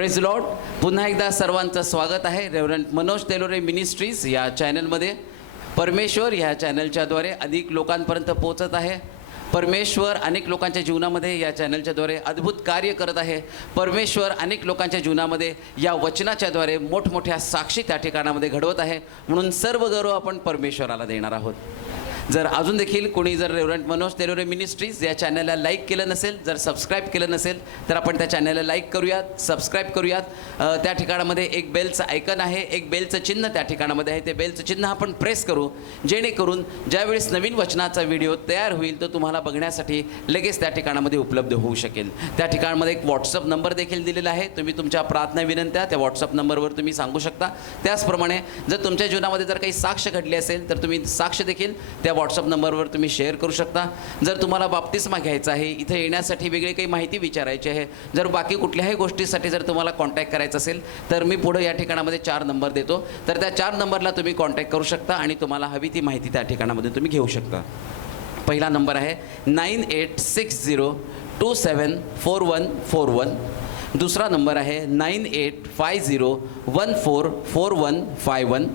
Praise Lord. पुन्हा एकदा सर्वांचं स्वागत आहे रेव्हरंड मनोज तेलोरे मिनिस्ट्रीज या चॅनलमध्ये. परमेश्वर ह्या चॅनलच्याद्वारे अधिक लोकांपर्यंत पोहोचत आहे. परमेश्वर अनेक लोकांच्या जीवनामध्ये या चॅनलच्याद्वारे अद्भुत कार्य करत आहे. परमेश्वर अनेक लोकांच्या जीवनामध्ये या वचनाच्याद्वारे मोठमोठ्या साक्षी त्या ठिकाणामध्ये घडवत आहे. म्हणून सर्व गौरव आपण परमेश्वराला देणार आहोत. जर अजून देखील कोणी जर रेव्हरंड मनोज तेलोरे मिनिस्ट्रीज या चॅनलला लाईक केलं नसेल, जर सबस्क्राईब केलं नसेल, तर आपण त्या चॅनलला लाईक करूयात, सबस्क्राईब करूयात. त्या ठिकाणामध्ये एक बेलचं आयकन आहे, एक बेलचं चिन्ह त्या ठिकाणामध्ये आहे. ते बेलचं चिन्ह आपण प्रेस करू, जेणेकरून ज्यावेळेस नवीन वचनाचा व्हिडिओ तयार होईल तो तुम्हाला बघण्यासाठी लगेच त्या ठिकाणामध्ये उपलब्ध होऊ शकेल. त्या ठिकाणामध्ये एक व्हॉट्सअप नंबर देखील दिलेला आहे. तुम्ही तुमच्या प्रार्थना विनंत्या त्या व्हॉट्सअप नंबरवर तुम्ही सांगू शकता. त्याचप्रमाणे जर तुमच्या जीवनामध्ये जर काही साक्ष घडली असेल तर तुम्ही साक्ष देखील त्या व्हॉट्सअप नंबरवर तुम्ही शेअर करू शकता. जर तुम्हाला बाप्तिस्मा घ्यायचा आहे, इथे येण्यासाठी वेगळी काही माहिती विचारायची आहे, जर बाकी कुठल्याही गोष्टीसाठी जर तुम्हाला कॉन्टॅक्ट करायचं असेल तर मी पुढे या ठिकाणामध्ये 4 नंबर देतो. तर त्या 4 नंबरला तुम्ही कॉन्टॅक्ट करू शकता आणि तुम्हाला हवी ती माहिती त्या ठिकाणामध्ये तुम्ही घेऊ शकता. पहिला नंबर आहे 9860274141. दुसरा नंबर आहे 9850144151.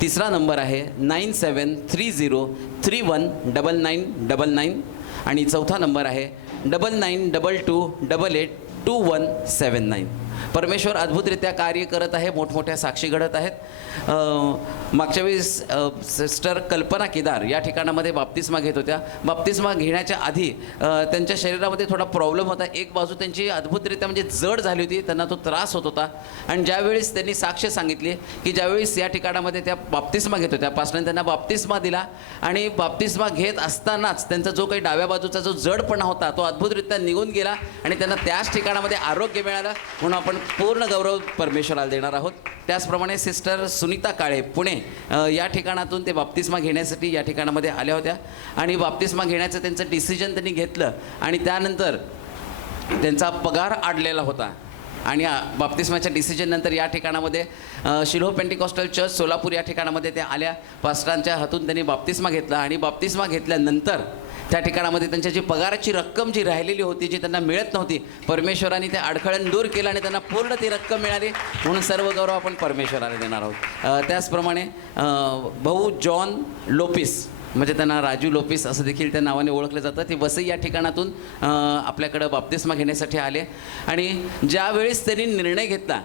तिसरा नंबर आहे 9730319999 आणि चौथा नंबर आहे 9922882179. परमेश्वर अद्भुतरित्या कार्य करत आहे. मोठमोठ्या साक्षी घडत आहेत. मागच्या वेळेस सिस्टर कल्पना केदार या ठिकाणामध्ये बाप्तिस्मा घेत होत्या. बाप्तिस्मा घेण्याच्या आधी त्यांच्या शरीरामध्ये थोडा प्रॉब्लेम होता. एक बाजू त्यांची अद्भुतरित्या म्हणजे जड झाली होती, त्यांना तो त्रास होत होता. आणि ज्यावेळेस त्यांनी साक्ष सांगितली की ज्यावेळेस या ठिकाणामध्ये त्या बाप्तिस्मा घेत होत्या, पासनं त्यांना बाप्तिस्मा दिला आणि बाप्तिस्मा घेत असतानाच त्यांचा जो काही डाव्या बाजूचा जो जडपणा होता तो अद्भुतरित्या निघून गेला आणि त्यांना त्याच ठिकाणामध्ये आरोग्य मिळालं. म्हणून आपण पूर्ण गौरव परमेश्वराला देणार आहोत. त्याचप्रमाणे सिस्टर सुनीता काळे पुणे या ठिकाणातून ते बाप्तिस्मा घेण्यासाठी या ठिकाणामध्ये आल्या होत्या आणि बाप्तिस्मा घेण्याचं त्यांचं डिसिजन त्यांनी घेतलं आणि त्यानंतर त्यांचा पगार अडलेला होता. आणि बाप्तिस्माच्या डिसिजननंतर या ठिकाणामध्ये शिलोह पेंटिकॉस्टल चर्च सोलापूर या ठिकाणामध्ये त्या आल्या. पास्टरांच्या हातून त्यांनी बाप्तिस्मा घेतला आणि बाप्तिस्मा घेतल्यानंतर त्या ठिकाणामध्ये त्यांच्या जी पगाराची रक्कम जी राहिलेली होती, जी त्यांना मिळत नव्हती, परमेश्वराने ते अडखळण दूर केलं आणि त्यांना पूर्ण ती रक्कम मिळाली. म्हणून सर्व गौरव आपण परमेश्वराला देणार आहोत. त्याचप्रमाणे भाऊ जॉन लोपिस, म्हणजे त्यांना राजू लोपिस असं देखील त्या नावाने ओळखलं जातं, ते वसई या ठिकाणातून आपल्याकडं बाप्तिस्मा घेण्यासाठी आले. आणि ज्यावेळेस त्यांनी निर्णय घेतला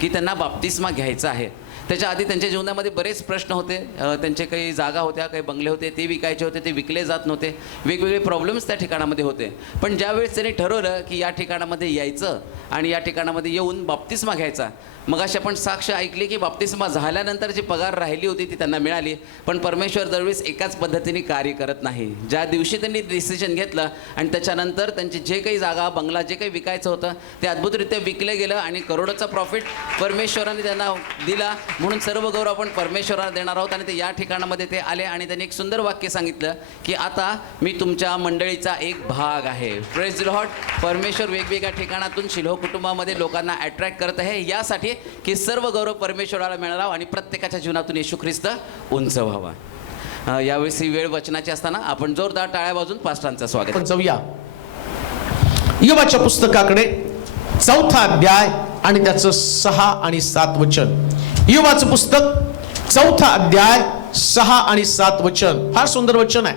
की त्यांना बाप्तिस्मा घ्यायचा आहे, त्याच्या आधी त्यांच्या जीवनामध्ये बरेच प्रश्न होते. त्यांचे काही जागा होत्या, काही बंगले होते, ते विकायचे होते, ते विकले जात नव्हते. वेगवेगळे प्रॉब्लेम्स त्या ठिकाणामध्ये होते. पण ज्यावेळेस त्यांनी ठरवलं की या ठिकाणामध्ये यायचं आणि या ठिकाणामध्ये येऊन बाप्तिस्मा घ्यायचा, मग अशी आपण साक्ष ऐकली की बाप्तिस्मा झाल्यानंतर जी पगार राहिली होती ती त्यांना मिळाली. पण परमेश्वर दरवेळेस एकाच पद्धतीने कार्य करत नाही. ज्या दिवशी त्यांनी डिसिजन घेतलं आणि त्याच्यानंतर त्यांची जे काही जागा बंगला जे काही विकायचं होतं ते अद्भुतरित्या विकले गेलं आणि करोडोचा प्रॉफिट परमेश्वराने त्यांना दिला. म्हणून सर्व गौरव आपण परमेश्वराला देणार आहोत. आणि ते या ठिकाणामध्ये ते आले आणि त्यांनी एक सुंदर वाक्य सांगितलं की आता मी तुमच्या मंडळीचा एक भाग आहे. Praise Lord. परमेश्वर वेगवेगळ्या ठिकाणातून शिलोह कुटुंबामध्ये लोकांना अट्रॅक्ट करत आहे यासाठी की सर्व गौरव परमेश्वराला मिळाला आणि प्रत्येकाच्या जीवनातून येशू ख्रिस्त उंच व्हावा. यावेळेस ही वेळ वचनाची असताना आपण जोरदार टाळ्या वाजून पास्टरांचं स्वागत. आपण जाऊया योबाच्या पुस्तकाकडे, 4था अध्याय आणि त्याचं 6 आणि 7 वचन. योबाचं पुस्तक 4था अध्याय 6 आणि 7 वचन. फार सुंदर वचन आहे.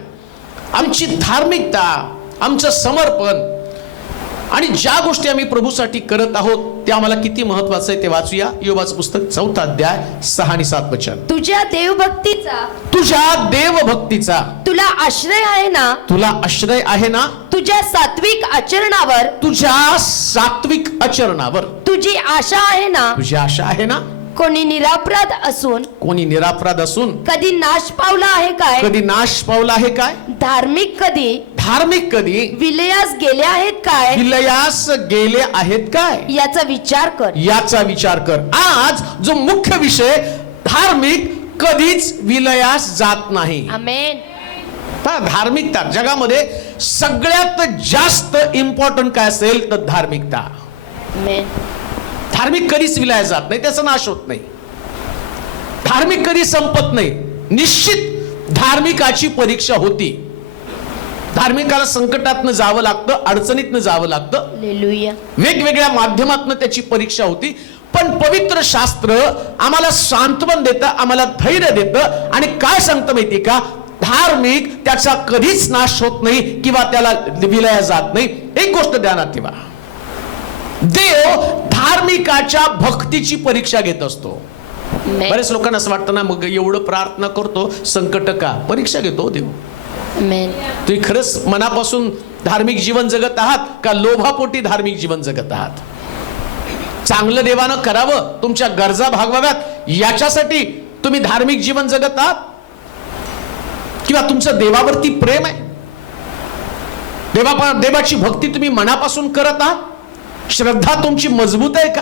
आमची धार्मिकता, आमचं समर्पण आणि ज्या गोष्टी आम्ही प्रभूसाठी करत आहोत ते आम्हाला किती महत्वाचं आहे ते वाचूया. योबाचं पुस्तक 4था अध्याय 6 आणि 7 वचन. तुझ्या देवभक्तीचा तुला आश्रय आहे ना, तुला आश्रय आहे ना, तुझ्या सात्विक आचरणावर तुझी आशा आहे ना, तुझी आशा आहे ना. कोणी निरापराध असून कधी नाश पावला आहे काय धार्मिक कधी विलयास गेले आहेत काय याचा विचार कर. आज जो मुख्य विषय, धार्मिक कधीच विलयास जात नाही. आमेन. धार्मिकता जगामध्ये सगळ्यात जास्त इम्पॉर्टंट काय असेल तर धार्मिकता. आमेन. धार्मिक कधीच विलयास जात नाही, त्याचा नाश होत नाही. धार्मिक कधी संपत नाही. निश्चित धार्मिकाची परीक्षा होती. धार्मिकाला संकटातनं जावं लागतं, अडचणीतनं जावं लागतं, हालेलुया. वेगवेगळ्या माध्यमातून त्याची परीक्षा होती. पण पवित्र शास्त्र आम्हाला सांत्वन देतं, आम्हाला धैर्य देतं आणि काय सांगतं माहिती का, धार्मिक त्याचा कधीच नाश होत नाही किंवा त्याला विलया जात नाही. एक गोष्ट ध्यानात ठेवा, देव धार्मिकाच्या भक्तीची परीक्षा घेत असतो. आमेन. बरेच लोकांना असं वाटतं ना, मग एवढं प्रार्थना करतो संकट का, परीक्षा घेतो देव. आमेन. तुम्ही खरंच मनापासून धार्मिक जीवन जगत आहात का लोभापोटी धार्मिक जीवन जगत आहात? चांगलं देवानं करावं, तुमच्या गरजा भागवाव्यात याच्यासाठी तुम्ही धार्मिक जीवन जगत आहात, किंवा तुमचं देवावरती प्रेम आहे, देवाची भक्ती तुम्ही मनापासून करत आहात, श्रद्धा तुमची मजबूत आहे का?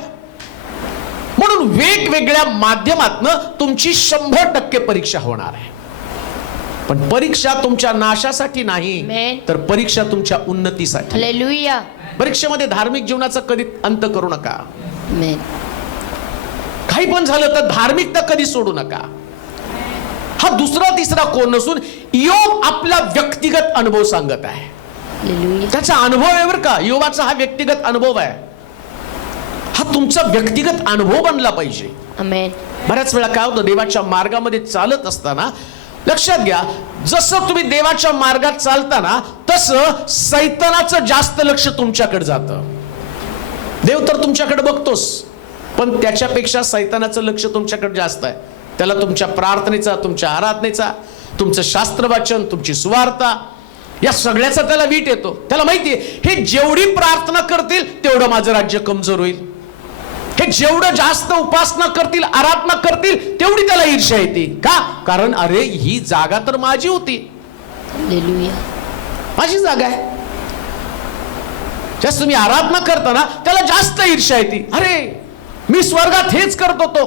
म्हणून वेगवेगळ्या माध्यमातनं तुमची 100% परीक्षा होणार आहे. पण परीक्षा तुमच्या नाशासाठी नाही, आमेन. तर परीक्षा तुमच्या उन्नतीसाठी. हालेलुया. परीक्षेमध्ये धार्मिक जीवनाचा कधी अंत करू नका. आमेन. काही पण झालं तर धार्मिकता कधी सोडू नका. हा दुसरा तिसरा कोण नसून योब आपला व्यक्तिगत अनुभव सांगत आहे. हालेलुया. त्याचा अनुभव आहे बरं का, योबाचा हा व्यक्तिगत अनुभव आहे. हा तुमचा व्यक्तिगत अनुभव बनला पाहिजे. आमेन. बऱ्याच वेळा काय होतं, देवाच्या मार्गामध्ये चालत असताना लक्षात घ्या, जसं तुम्ही देवाच्या मार्गात चालताना तसं सैतानाचं जास्त लक्ष तुमच्याकडे जातं. देव तर तुमच्याकडे बघतोस, पण त्याच्यापेक्षा सैतानाचं लक्ष तुमच्याकडे जास्त आहे. त्याला तुमच्या प्रार्थनेचा, तुमच्या आराधनेचा, तुमचं शास्त्र वाचन, तुमची सुवार्ता या सगळ्याचा त्याला वीट येतो. त्याला माहितीये हे जेवढी प्रार्थना करतील तेवढं माझं राज्य कमजोर होईल, हे जेवढं जास्त उपासना करतील, आराधना करतील, तेवढी त्याला ईर्ष्या येते. का? कारण अरे ही जागा तर माझी होती, हालेलुया. माझी जागा आहे. जास्त तुम्ही आराधना करताना त्याला जास्त ईर्ष्या येते. अरे मी स्वर्गात हेच करत होतो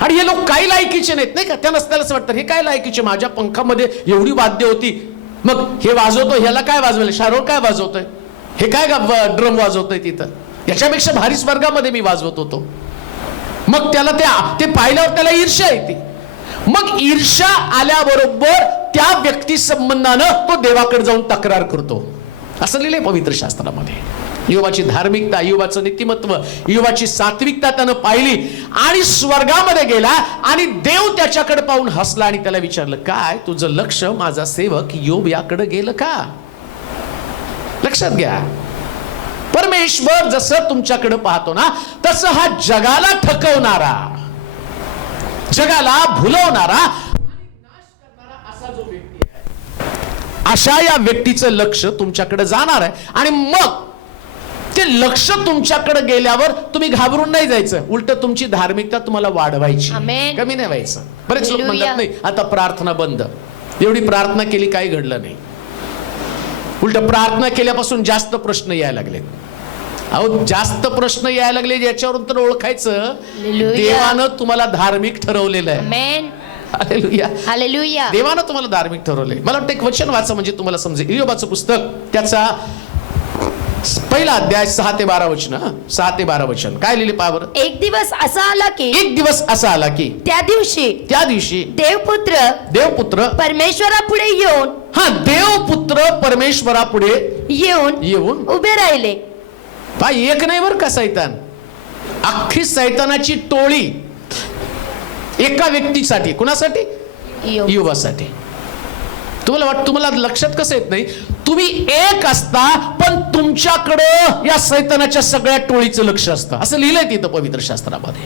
आणि हे लोक काही लायकीचे नाहीत, नाही का? त्यांना असं वाटतं हे काय लायकीचे, माझ्या पंखामध्ये एवढी वाद्य होती, मग हे वाजवतो, ह्याला काय वाजवलं, शारोळ काय वाजवतोय, हे काय ड्रम वाजवतोय तिथं, याच्यापेक्षा भारी स्वर्गामध्ये मी वाजवत होतो. मग त्याला ते पाहिल्यावर त्याला ईर्ष्या येते. मग ईर्ष्या आल्याबरोबर त्या व्यक्ती संबंधानं तो देवाकडे जाऊन तक्रार करतो. असं लिहिलंय पवित्र शास्त्रामध्ये. योबाची धार्मिकता, योबाचं नीतिमत्व, योबाची सात्विकता त्यानं पाहिली आणि स्वर्गामध्ये गेला आणि देव त्याच्याकडे पाहून हसला आणि त्याला विचारलं, काय तुझं लक्ष माझा सेवक योब याकडे गेलं का? लक्षात घ्या, परमेश्वर जसं तुमच्याकडे पाहतो ना, तसं हा जगाला ठकवणारा, जगाला भुलवणारा आणि नाश करणारा असा जो व्यक्ती आहे, अशा या व्यक्तीचं लक्ष तुमच्याकडे जाणार आहे. आणि मग ते लक्ष तुमच्याकडे गेल्यावर तुम्ही घाबरून नाही जायचं, उलट तुमची धार्मिकता तुम्हाला वाढवायची, आमेन. कमी नाही व्हायचं. बरेच लोक हालेलुया. म्हणतात नाही आता प्रार्थना बंद, एवढी प्रार्थना केली काही घडलं नाही, उलट प्रार्थना केल्यापासून जास्त प्रश्न यायला लागले. अहो जास्त प्रश्न यायला लागले याच्यावरून तर ओळखायचं हालेलुया. देवानं तुम्हाला धार्मिक ठरवलेलं आहे. आमेन. हालेलुया. हालेलुया. देवानं तुम्हाला धार्मिक ठरवले. मला वाटतं एक वचन वाचा म्हणजे तुम्हाला समजेल. योबाचं पुस्तक त्याचा पहिला अध्याय 6 ते 12 वचन. 6 ते 12 वचन काय लिहिले पहा बरं. एक दिवस असा आला की, एक दिवस असा आला की त्या दिवशी देवपुत्र परमेश्वरापुढे येऊन, हा देवपुत्र परमेश्वरापुढे येऊन उभे राहिले. पहा एक नाही बरं का सैतान, अख्खी सैतानाची टोळी एका व्यक्तीसाठी. कुणासाठी? योबासाठी. तुम्हाला लक्षात कसं येत नाही, तुम्ही एक असता पण तुमच्याकडं या सैतानाच्या सगळ्या टोळीचं लक्ष असतं. असं लिहिलंय तिथं पवित्र शास्त्रामध्ये.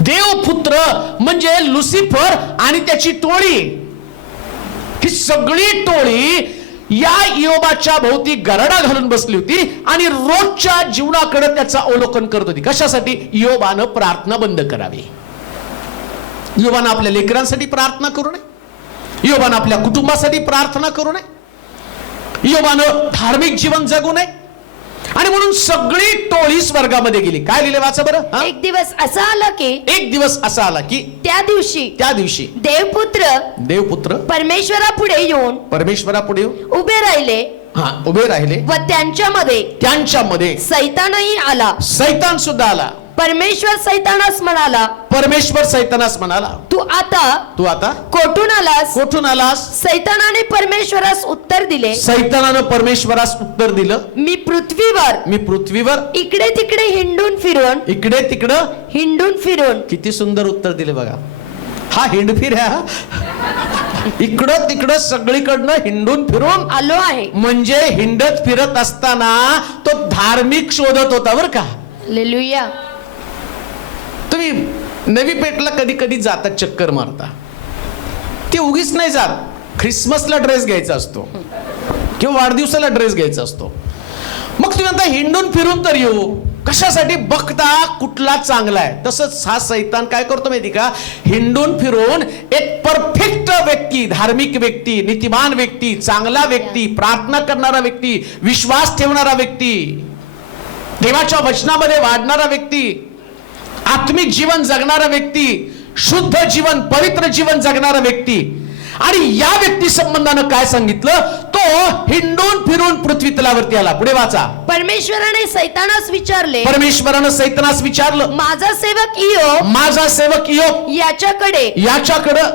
देवपुत्र म्हणजे लुसिफर आणि त्याची टोळी, ही सगळी टोळी या योबाच्या भोवती गरडा घालून बसली होती आणि रोजच्या जीवनाकडे त्याचं अवलोकन करत होती. कशासाठी? योबानं प्रार्थना बंद करावी, योबानं आपल्या लेकरांसाठी प्रार्थना करू नये, योबानं आपल्या कुटुंबासाठी प्रार्थना करू नये, योबानं धार्मिक जीवन जगू नये. आणि म्हणून सगळी टोळी स्वर्गामध्ये गेली. काय लिहिले वाचा बरं. एक दिवस असा आला की, एक दिवस असा आला की त्या दिवशी देवपुत्र परमेश्वरापुढे येऊन उभे राहिले उभे राहिले व त्यांच्यामध्ये सैतानही आला. सैतान सुद्धा आला. परमेश्वर सैतानास म्हणाला, परमेश्वर सैतानास म्हणाला, तू आता कोठून कोठून आलास? सैतानाने परमेश्वरास उत्तर दिले, सैतानानं परमेश्वरास उत्तर दिलं, मी पृथ्वीवर इकडे तिकडे हिंडून फिरून किती सुंदर उत्तर दिले बघा. हा हिंडफिर आहे, इकडं तिकडं सगळीकडनं हिंडून फिरून आलो आहे. म्हणजे हिंडत फिरत असताना तो धार्मिक शोधत होता बर का. हालेलुया. तुम्ही नवी पेठला कधी कधी जातात, चक्कर मारता, ते उगीच नाही जात. ख्रिसमसला ड्रेस घ्यायचा असतो किंवा वाढदिवसाला ड्रेस घ्यायचा असतो. मग तुम्ही आता हिंडून फिरून तर येऊ, कशासाठी? बघता कुठला चांगला आहे. तसंच हा सैतान काय करतो माहिती का, हिंडून फिरून एक परफेक्ट व्यक्ती, धार्मिक व्यक्ती, नीतिमान व्यक्ती, चांगला व्यक्ती, प्रार्थना करणारा व्यक्ती, विश्वास ठेवणारा व्यक्ती, देवाच्या वचनामध्ये वाढणारा व्यक्ती, आत्मिक जीवन जगणारा व्यक्ती, शुद्ध जीवन, पवित्र जीवन जगणारा व्यक्ती, आणि या व्यक्ती संबंधानं काय सांगितलं, तो हिंडून फिरून पृथ्वी तलावरती आला. पुढे वाचा. परमेश्वराने सैतानास विचारलं, माझा सेवक इयोब याच्याकडे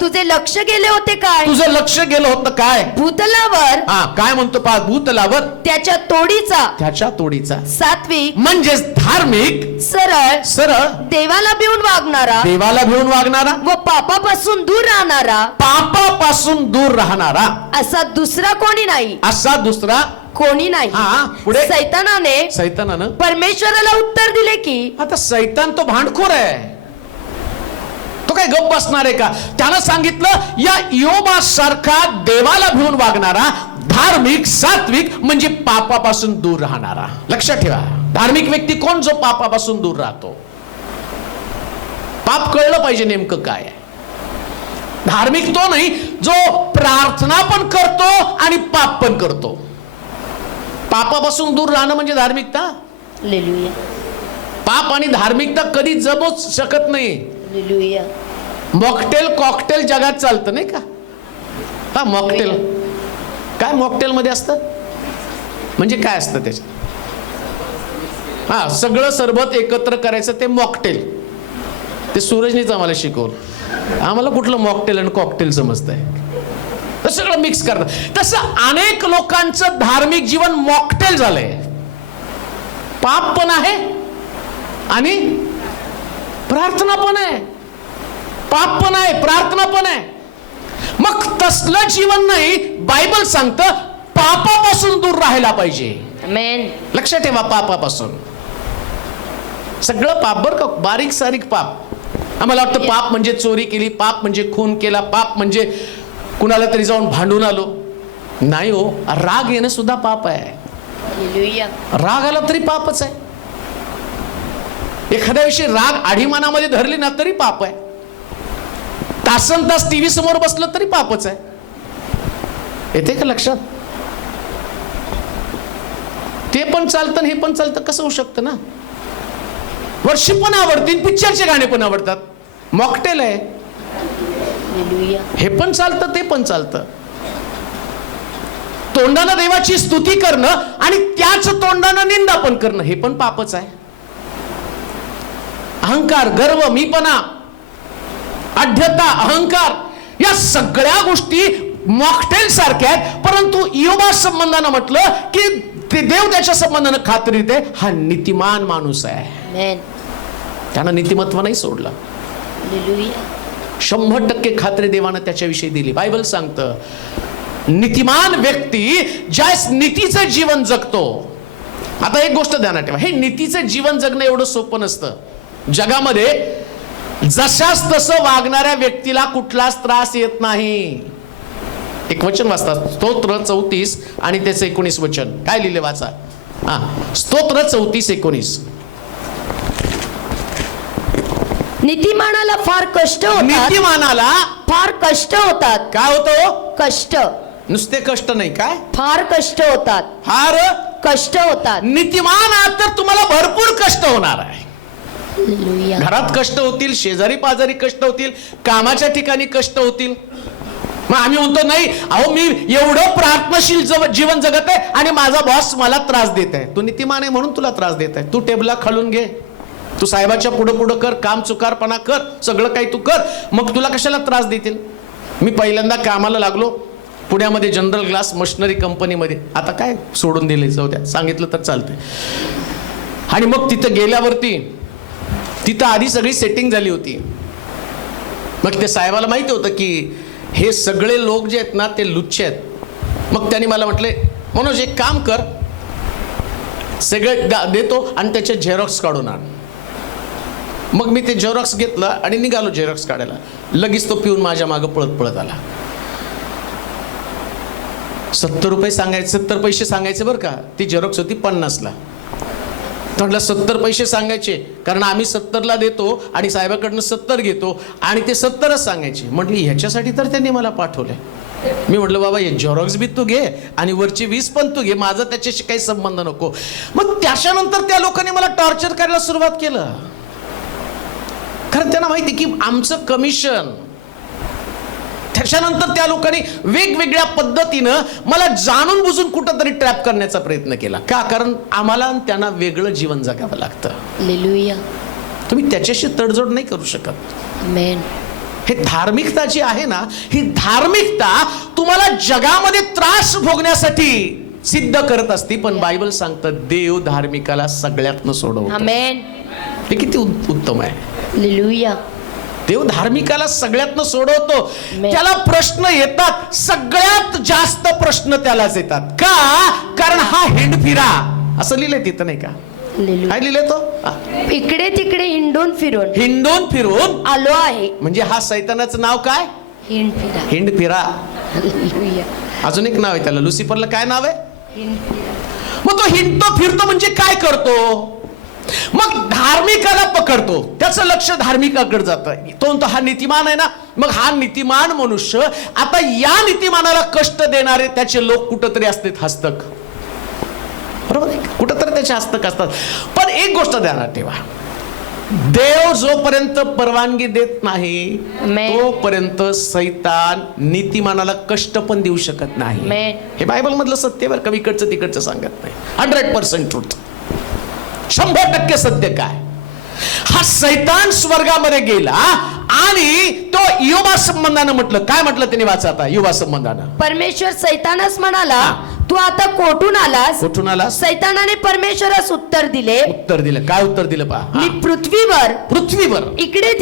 तुझे लक्ष गेले होते काय? तुझं लक्ष गेलं होतं काय? भूतलावर. काय म्हणतो पहा, भूतलावर त्याच्या तोडीचा सात्विक म्हणजेच धार्मिक, सरळ देवाला भिवून वागणारा व पापापासून दूर राहणारा असा दुसरा कोणी नाही. पुढे सैतानाने परमेश्वराला उत्तर दिले की, आता सैतान तो भांडखोर आहे, तो काय गप्प बसणार आहे का? त्यानं सांगितलं, या इयोबासारखा देवाला भिवून वागणारा, धार्मिक, सात्विक म्हणजे पापापासून दूर राहणारा. लक्षात ठेवा, धार्मिक व्यक्ती कोण? जो पापापासून दूर राहतो. पाप कळलं पाहिजे नेमकं काय आहे. धार्मिक तो नाही जो प्रार्थना पण करतो आणि पाप पण करतो. पापापासून दूर राहणं म्हणजे धार्मिकता. हालेलुया. पाप आणि धार्मिकता कधी जमूच शकत नाही. हालेलुया. मॉकटेल कॉकटेल जगात चालतं नाही का? हा मॉकटेल काय, मॉकटेल मध्ये असतं म्हणजे काय असतं त्याच्यात? सगळं सरबत एकत्र करायचं ते मॉकटेल. ते सूरजनीच आम्हाला शिकवलं. आम्हाला कुठलं मॉकटेल आणि कॉकटेल समजतंय, तर सगळं मिक्स करतात. तसं अनेक लोकांचं धार्मिक जीवन मॉकटेल झालंय. पाप पण आहे आणि प्रार्थना पण आहे, पाप पण आहे, प्रार्थना पण आहे. मग तसलं जीवन नाही. बायबल सांगतं पापापासून दूर राहायला पाहिजे. आमेन. लक्षात ठेवा, पापापासून सगळं पाप बरं का, बारीक सारीक पाप. आम्हाला वाटतं पाप म्हणजे चोरी केली, पाप म्हणजे खून केला, पाप म्हणजे कुणाला तरी जाऊन भांडून आलो. नाही हो, राग येणं सुद्धा पाप आहे. हालेलुया. राग आला तरी पापच आहे. एखाद्या विषयी राग आढीमानामध्ये धरली ना तरी पाप आहे. तासन तास टीव्ही समोर बसलं तरी पापच आहे. येते का लक्षात? ते पण चालतं हे पण चालतं, कसं होऊ शकतं ना? वर्षी पण आवडतील, पिक्चरचे गाणे पण आवडतात, मॉकटेल आहे. हे पण चालतं ते पण चालतं. तोंडानं देवाची स्तुती करणं आणि त्याच तोंडानं निंदा पण करणं हे पण पापच आहे. अहंकार, गर्व, मीपणा, आढ्यता, अहंकार या सगळ्या गोष्टी मॉकटेल सारख्या आहेत. परंतु इयोबा संबंधानं म्हटलं की ते देव त्याच्या संबंधानं खात्री देते. हा नीतिमान माणूस आहे. त्यानं नीतिमत्व नाही सोडलं. 100% खात्री देवानं त्याच्याविषयी दिली. बायबल सांगतं नीतिमान व्यक्ती ज्यास नीतीचं जीवन जगतो. आता एक गोष्ट ध्यानात ठेवा, हे नीतीचं जीवन जगणं एवढं सोपं नसतं. जगामध्ये जशास तसं वागणाऱ्या व्यक्तीला कुठलाच त्रास येत नाही. एक वचन वाचता, स्तोत्र 34 आणि त्याचं 19 वचन. काय लिहिले वाचा. स्तोत्र 34:19. नीतिमानाला फार कष्ट होतात. नीतिमानाला फार कष्ट होतात. काय होतं? कष्ट. नुसते कष्ट नाही, काय फार कष्ट होतात. फार कष्ट होतात. नीतिमान आहात तर तुम्हाला भरपूर कष्ट होणार आहे. घरात कष्ट होतील, शेजारी पाजारी कष्ट होतील, कामाच्या ठिकाणी कष्ट होतील. मग आम्ही म्हणतो नाही, अहो मी एवढं प्रार्थनाशील जीवन जगत आहे आणि माझा बॉस मला त्रास देत आहे. तू नीतिमान आहे म्हणून तुला त्रास देत आहे. तू टेबला खालून घे, तू साहेबाच्या पुढं पुढं कर, काम चुकारपणा कर, सगळं काही तू कर, मग तुला कशाला त्रास देतील. मी पहिल्यांदा कामाला लागलो पुण्यामध्ये जनरल ग्लास मशिनरी कंपनीमध्ये. आता काय सोडून दिले, जाऊ द्या, सांगितलं तर चालतंय. आणि मग तिथं गेल्यावरती तिथं आधी सगळी सेटिंग झाली होती. मग ते साहेबाला माहिती होतं की हे सगळे लोक जे आहेत ना ते लुच्चे आहेत. मग त्यांनी मला म्हटले, मनोज एक काम कर, सगळे देतो आणि त्याचे झेरॉक्स काढून आण. मग मी ते झेरॉक्स घेतलं आणि निघालो झेरॉक्स काढायला. लगेच तो पिऊन माझ्या मागं पळत पळत आला. 70 रुपये सांगायचे, 70 पैसे सांगायचे बरं का. ती झेरॉक्स होती 50ला. म्हटलं 70 पैसे सांगायचे, कारण आम्ही 70ला देतो आणि साहेबाकडनं 70 घेतो आणि ते 70च सांगायचे. म्हटली ह्याच्यासाठी तर त्यांनी मला पाठवले. मी म्हटलं बाबा हे झेरॉक्स बी तू घे आणि वरची 20 पण तू घे, माझा त्याच्याशी काही संबंध नको. मग त्याच्यानंतर त्या लोकांनी मला टॉर्चर करायला सुरुवात केलं. कारण त्यांना माहिती की आमचं कमिशन. त्याच्यानंतर त्या लोकांनी वेगवेगळ्या पद्धतीनं मला जाणून बुजून कुठं तरी ट्रॅप करण्याचा प्रयत्न केला. का? कारण आम्हाला त्यांना वेगळं जीवन जगावं लागतं. हालेलुया. तुम्ही त्याच्याशी तडजोड नाही करू शकत. आमेन. हे धार्मिकता जी आहे ना, ही धार्मिकता तुम्हाला जगामध्ये त्रास भोगण्यासाठी सिद्ध करत असती. पण बायबल सांगतं देव धार्मिकाला सगळ्यातनं सोडवतो. आमेन. हे किती उत्तम आहे. हालेलुया. देव धार्मिकाला सगळ्यातनं सोडवतो. त्याला प्रश्न येतात, सगळ्यात जास्त प्रश्न त्यालाच येतात. का? कारण हा हिंडफिरा, असं लिहिलंय तिथं नाही का? हालेलुया. काय लिहिलंय तो? इकडे तिकडे हिंडून फिरून आलो आहे. म्हणजे हा सैतानाचं नाव काय? हिंडफिरा. हिंडफिरा. हालेलुया. अजून एक नाव आहे त्याला, लुसिफरला काय नाव आहे? हिंडफिरा. मग तो हिंडतो फिरतो म्हणजे काय करतो? मग धार्मिकाला पकडतो, त्याचं लक्ष धार्मिकाकडे जातं. तो हा नीतिमान आहे ना, मग हा नीतिमान मनुष्य आता या नीतिमानाला कष्ट देणारे त्याचे लोक कुठंतरी असतात हस्तक. बरोबर आहे, कुठंतरी त्याचे हस्तक असतात. पण एक गोष्ट ध्यानात ठेवा, देव जोपर्यंत परवानगी देत नाही तोपर्यंत सैतान नीतिमानाला कष्ट पण देऊ शकत नाही. हे बायबल मधलं सत्य बरं, कवी इकडचं तिकडचं सांगत नाही. 100% ट्रूथ, 100% सत्य. काय? हा सैतान स्वर्गामध्ये गेला आणि तो युवा संबंधानं म्हटलं, काय म्हटलं त्यांनी, वाचा आता. युवा संबंधानं परमेश्वर सैतानास म्हणाला, तू आता कोठून आलास? कुठून आलास? सैतानाने परमेश्वरास उत्तर दिले. काय उत्तर दिलं पहा? मी पृथ्वीवर इकडे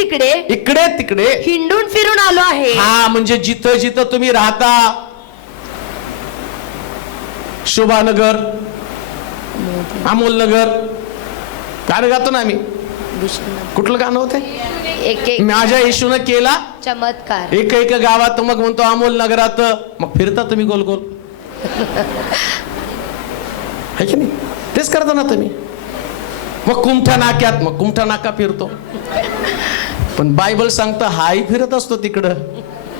तिकडे हिंडून फिरून आलो आहे. हा, म्हणजे जिथं जिथं तुम्ही राहता, शोभानगर, अमोलनगर, गाणं गातो ना आम्ही. कुठलं गाणं होतं? एक माझ्या येशूनं केला चमत्कार. एक गावात, मग म्हणतो अमोल नगरात. मग फिरता तुम्ही गोल गोल, है की नाही? तेच करता ना तुम्ही. मग कुमठा नाक्यात, मग कुमठा नाका फिरतो. पण बायबल सांगतं हाही फिरत असतो तिकडं.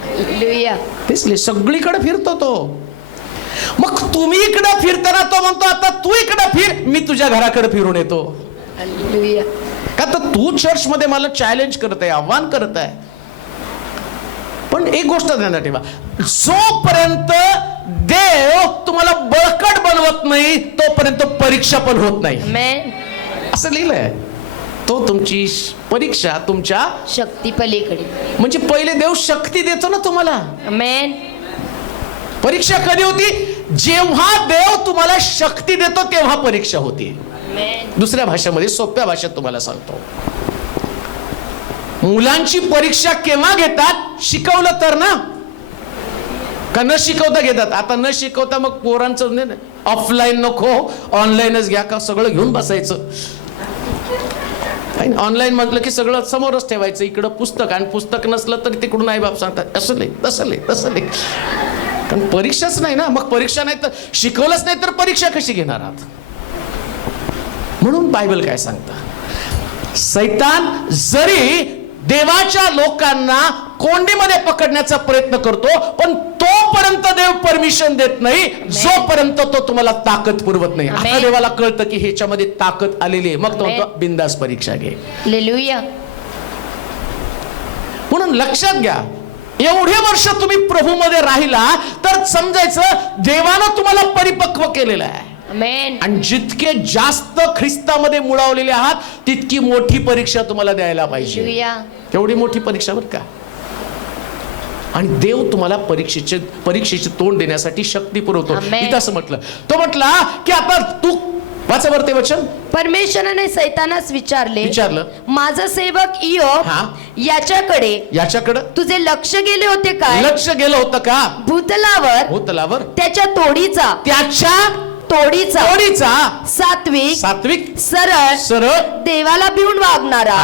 हालेलुया. तेच सगळीकडे फिरतो तो. मग तुम्ही इकडं फिरताना तो म्हणतो आता तू इकडं फिर, मी तुझ्या घराकडे फिरून येतो. हालेलुया. का तर तू चर्च मध्ये मला चॅलेंज करत आहे, आव्हान करत आहे. पण एक गोष्ट ध्यानात ठेवा, जोपर्यंत देव तुम्हाला बळकट बनवत नाही तोपर्यंत परीक्षा पण होत नाही. आमेन. असं लिहिलंय. तो तुमची परीक्षा तुमच्या शक्ती पलीकडे. म्हणजे पहिले देव शक्ती देतो ना तुम्हाला. आमेन. परीक्षा कधी होती? जेव्हा देव तुम्हाला शक्ती देतो तेव्हा परीक्षा होती. आमेन. दुसऱ्या भाषेमध्ये, सोप्या भाषेत तुम्हाला सांगतो, मुलांची परीक्षा केव्हा घेतात? शिकवलं तर ना, का न शिकवता घेतात? आता न शिकवता मग पोरांचं ऑफलाईन नको, ऑनलाईनच घ्या, का सगळं घेऊन बसायचं. ऑनलाईन म्हटलं की सगळं समोरच ठेवायचं, इकडं पुस्तक, आणि पुस्तक नसलं तरी तिकडून आई बाप सांगतात असं नाही तसं नाही. कारण परीक्षाच नाही ना. मग परीक्षा नाही तर शिकवलंच नाही तर परीक्षा कशी घेणार आहात? म्हणून बायबल काय सांगतं, सैतान जरी देवाच्या लोकांना कोंडीमध्ये पकडण्याचा प्रयत्न करतो, पण तोपर्यंत देव परमिशन देत नाही जोपर्यंत तो तुम्हाला ताकद पुरवत नाही. आता देवाला कळतं की ह्याच्यामध्ये ताकद आलेली आहे, मग तो म्हणतो बिंदास परीक्षा घे. हालेलुया. म्हणून लक्षात घ्या, एवढे वर्ष तुम्ही प्रभूमध्ये राहिला तर समजायचं देवानं तुम्हाला परिपक्व केलेलं आहे. आमेन. आणि जितके जास्त ख्रिस्तामध्ये मुळावलेले आहात तितकी मोठी परीक्षा तुम्हाला द्यायला पाहिजे. हालेलुया. एवढी मोठी परीक्षा बरं का. आणि देव तुम्हाला परीक्षेचे तोंड देण्यासाठी शक्ती पुरवतो. आमेन. इथं असं म्हटलं, तो म्हटला की आता तू वाचा बरं ते वचन. परमेश्वराने सैतानास विचारलं, माझा सेवक इयोब हा. याच्याकडे तुझे लक्ष गेले होते काय? लक्ष गेलं होतं का भूतलावर त्याच्या त्याच्या तोडीचा सात्विक सरळ देवाला भिवून वागणारा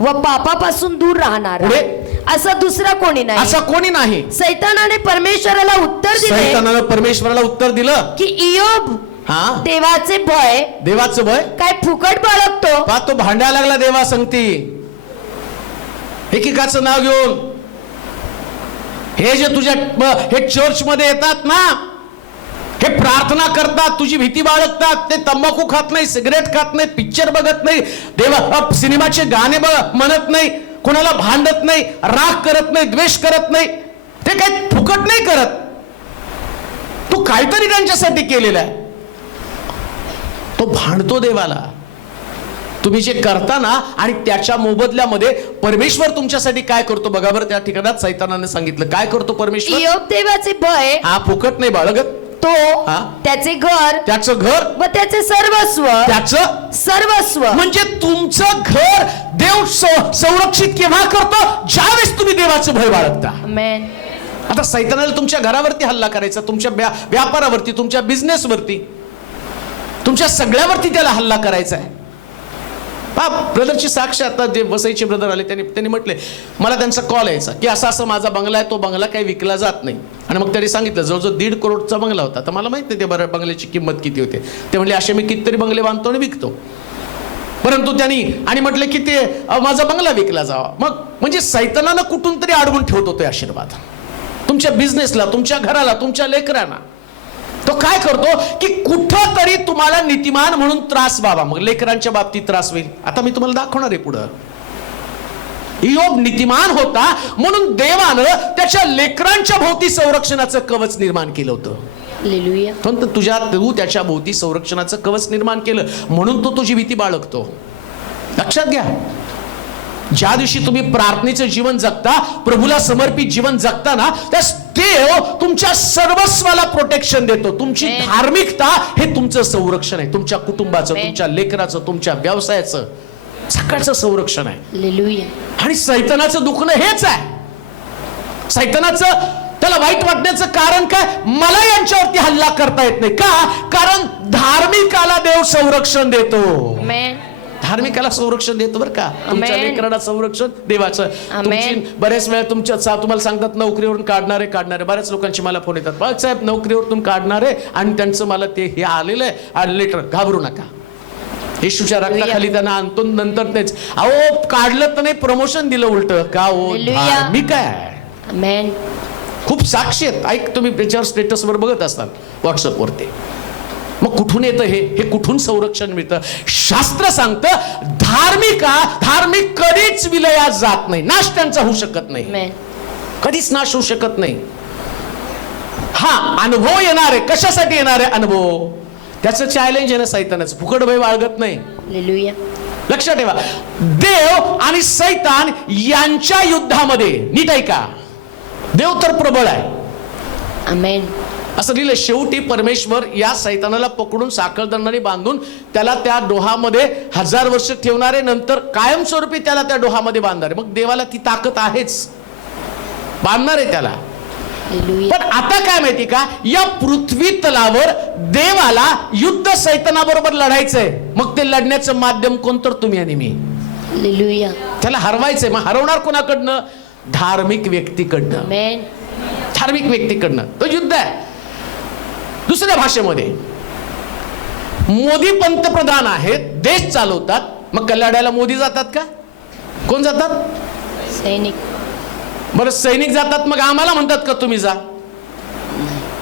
व पापापासून दूर राहणारा असा दुसरा कोणी नाही. सैतानाने परमेश्वराला उत्तर दिलं की इयोब देवाचं भय काय फुकट बाळगतो? पा तो भांडायला लागला देवा संगती एकेकाचं नाव घेऊन. हे जे तुझ्या हे चर्च मध्ये येतात ना, हे प्रार्थना करतात, तुझी भीती बाळगतात, ते तंबाखू खात नाही, सिगरेट खात नाही, पिक्चर बघत नाही, देवा सिनेमाचे गाणे म्हणत नाही, कोणाला भांडत नाही, राग करत नाही, द्वेष करत नाही, ते काही फुकट नाही करत. तू काहीतरी त्यांच्यासाठी केलेलं आहे. तो भांडतो देवाला. तुम्ही जे करता ना, आणि त्याच्या मोबदल्यामध्ये परमेश्वर तुमच्यासाठी काय करतो बघा बरं. त्या ठिकाणात सैतानाने सांगितलं काय करतो परमेश्वर. इयोब देवाचे भय हा फुकट नाही बाळगत. तो त्याचं घर व त्याचे सर्वस्व म्हणजे तुमचं घर देव संरक्षित केव्हा करतो? ज्यावेळेस तुम्ही देवाचं भय बाळगता. आमेन. आता सैतानाला तुमच्या घरावरती हल्ला करायचा, तुमच्या व्यापारावरती, तुमच्या बिझनेसवरती, तुमच्या सगळ्यावरती त्याला हल्ला करायचा आहे. ब्रदरची साक्ष आता जे वसईचे ब्रदर आले त्यांनी म्हटले, मला त्यांचा कॉल यायचा की असा माझा बंगला आहे, तो बंगला काही विकला जात नाही. आणि मग त्यांनी सांगितलं जवळजवळ 1.5 करोडचा बंगला होता. तर मला माहित नाही ते बरं बंगल्याची किंमत किती होते. ते म्हणले असे मी कितीतरी बंगले बांधतो आणि विकतो. परंतु त्यांनी आणि म्हटले की ते माझा बंगला विकला जावा. मग म्हणजे सैतानानं कुठून तरी अडवून ठेवतो ते आशीर्वाद तुमच्या बिझनेसला, तुमच्या घराला, तुमच्या लेकरांना. तो काय करतो की कुठं तरी तुम्हाला नीतिमान म्हणून त्रास व्हावा. मग लेकरांच्या बाबतीत त्रास होईल. आता मी तुम्हाला दाखवणार आहे पुढं. इयोब नीतिमान होता म्हणून देवानं त्याच्या लेकरांच्या भोवती संरक्षणाचं कवच निर्माण केलं होतं. हालेलुया. पण तू त्याच्या भोवती संरक्षणाचं कवच निर्माण केलं म्हणून तो तुझी भीती बाळगतो. लक्षात घ्या, ज्या दिवशी तुम्ही प्रार्थनेचं जीवन जगता, प्रभूला समर्पित जीवन जगता ना, त्यास देव तुमच्या सर्वस्वाला प्रोटेक्शन देतो. तुमची धार्मिकता हे तुमचं संरक्षण आहे. तुमच्या कुटुंबाचं, तुमच्या लेकराचं, तुमच्या व्यवसायाचं सगळ्याचं संरक्षण आहे. हालेलुया. आणि सैतानाचं दुखणं हेच आहे. सैतानाचं त्याला वाईट वाटण्याचं कारण काय? मला यांच्यावरती हल्ला करता येत नाही का? कारण धार्मिकाला देव संरक्षण देतो. आमेन. धार्मिकाला संरक्षण देतो बरं का. तुमच्या लेकराला संरक्षण देवाचं. बऱ्याच वेळा तुम्हाला सांगतात नोकरीवरून काढणारे. बऱ्याच लोकांची मला फोन येतात, बघ साहेब नोकरीवरून काढणारे आणि त्यांचं मला ते हे आलेलं आहे आणि लेटर. घाबरू नका, येशूच्या रक्ताखाली त्यांना आणतो. नंतर तेच अहो काढलं तर नाही, प्रमोशन दिलं उलट का. हो धार्मिक आहे. आमेन. खूप साक्षी आहेत. ऐक, तुम्ही त्याच्यावर स्टेटसवर बघत असताल व्हॉट्सअपवरती. मग कुठून येतं हे कुठून संरक्षण मिळतं? शास्त्र सांगतं धार्मिक कधीच विलयात जात नाही, नाश त्यांचा होऊ शकत नाही, कधीच नाश होऊ शकत नाही. हा अनुभव येणार आहे. कशासाठी येणार आहे अनुभव? त्याचं चॅलेंज आहे ना सैतानाचं. फुकट भय बाळगत नाही. हालेलुया. लक्षात ठेवा, देव आणि सैतान यांच्या युद्धामध्ये, नीट ऐका, देव तर प्रबळ आहे. आमेन. असं लिहिलं, शेवटी परमेश्वर या सैतानाला पकडून साखळदंडाने बांधून त्याला त्या डोहामध्ये 1000 वर्ष ठेवणारे, नंतर कायमस्वरूपी त्याला त्या डोहामध्ये बांधणारे. मग देवाला ती ताकद आहेच, बांधणार आहे त्याला. पण आता काय माहिती का, या पृथ्वी तलावर देवाला युद्ध सैतानाबरोबर लढायचंय. मग ते लढण्याचं माध्यम कोणतं? तुम्ही आणि मी. हालेलुया. त्याला हरवायचंय. मग हरवणार कोणाकडनं? धार्मिक व्यक्तीकडनं. आमेन. धार्मिक व्यक्तीकडनं तो युद्ध आहे. दुसऱ्या भाषेमध्ये, मोदी पंतप्रधान आहेत, देश चालवतात. मग लढायला मोदी जातात का? कोण जातात? सैनिक. बरं सैनिक जातात. मग आम्हाला म्हणतात का तुम्ही जा?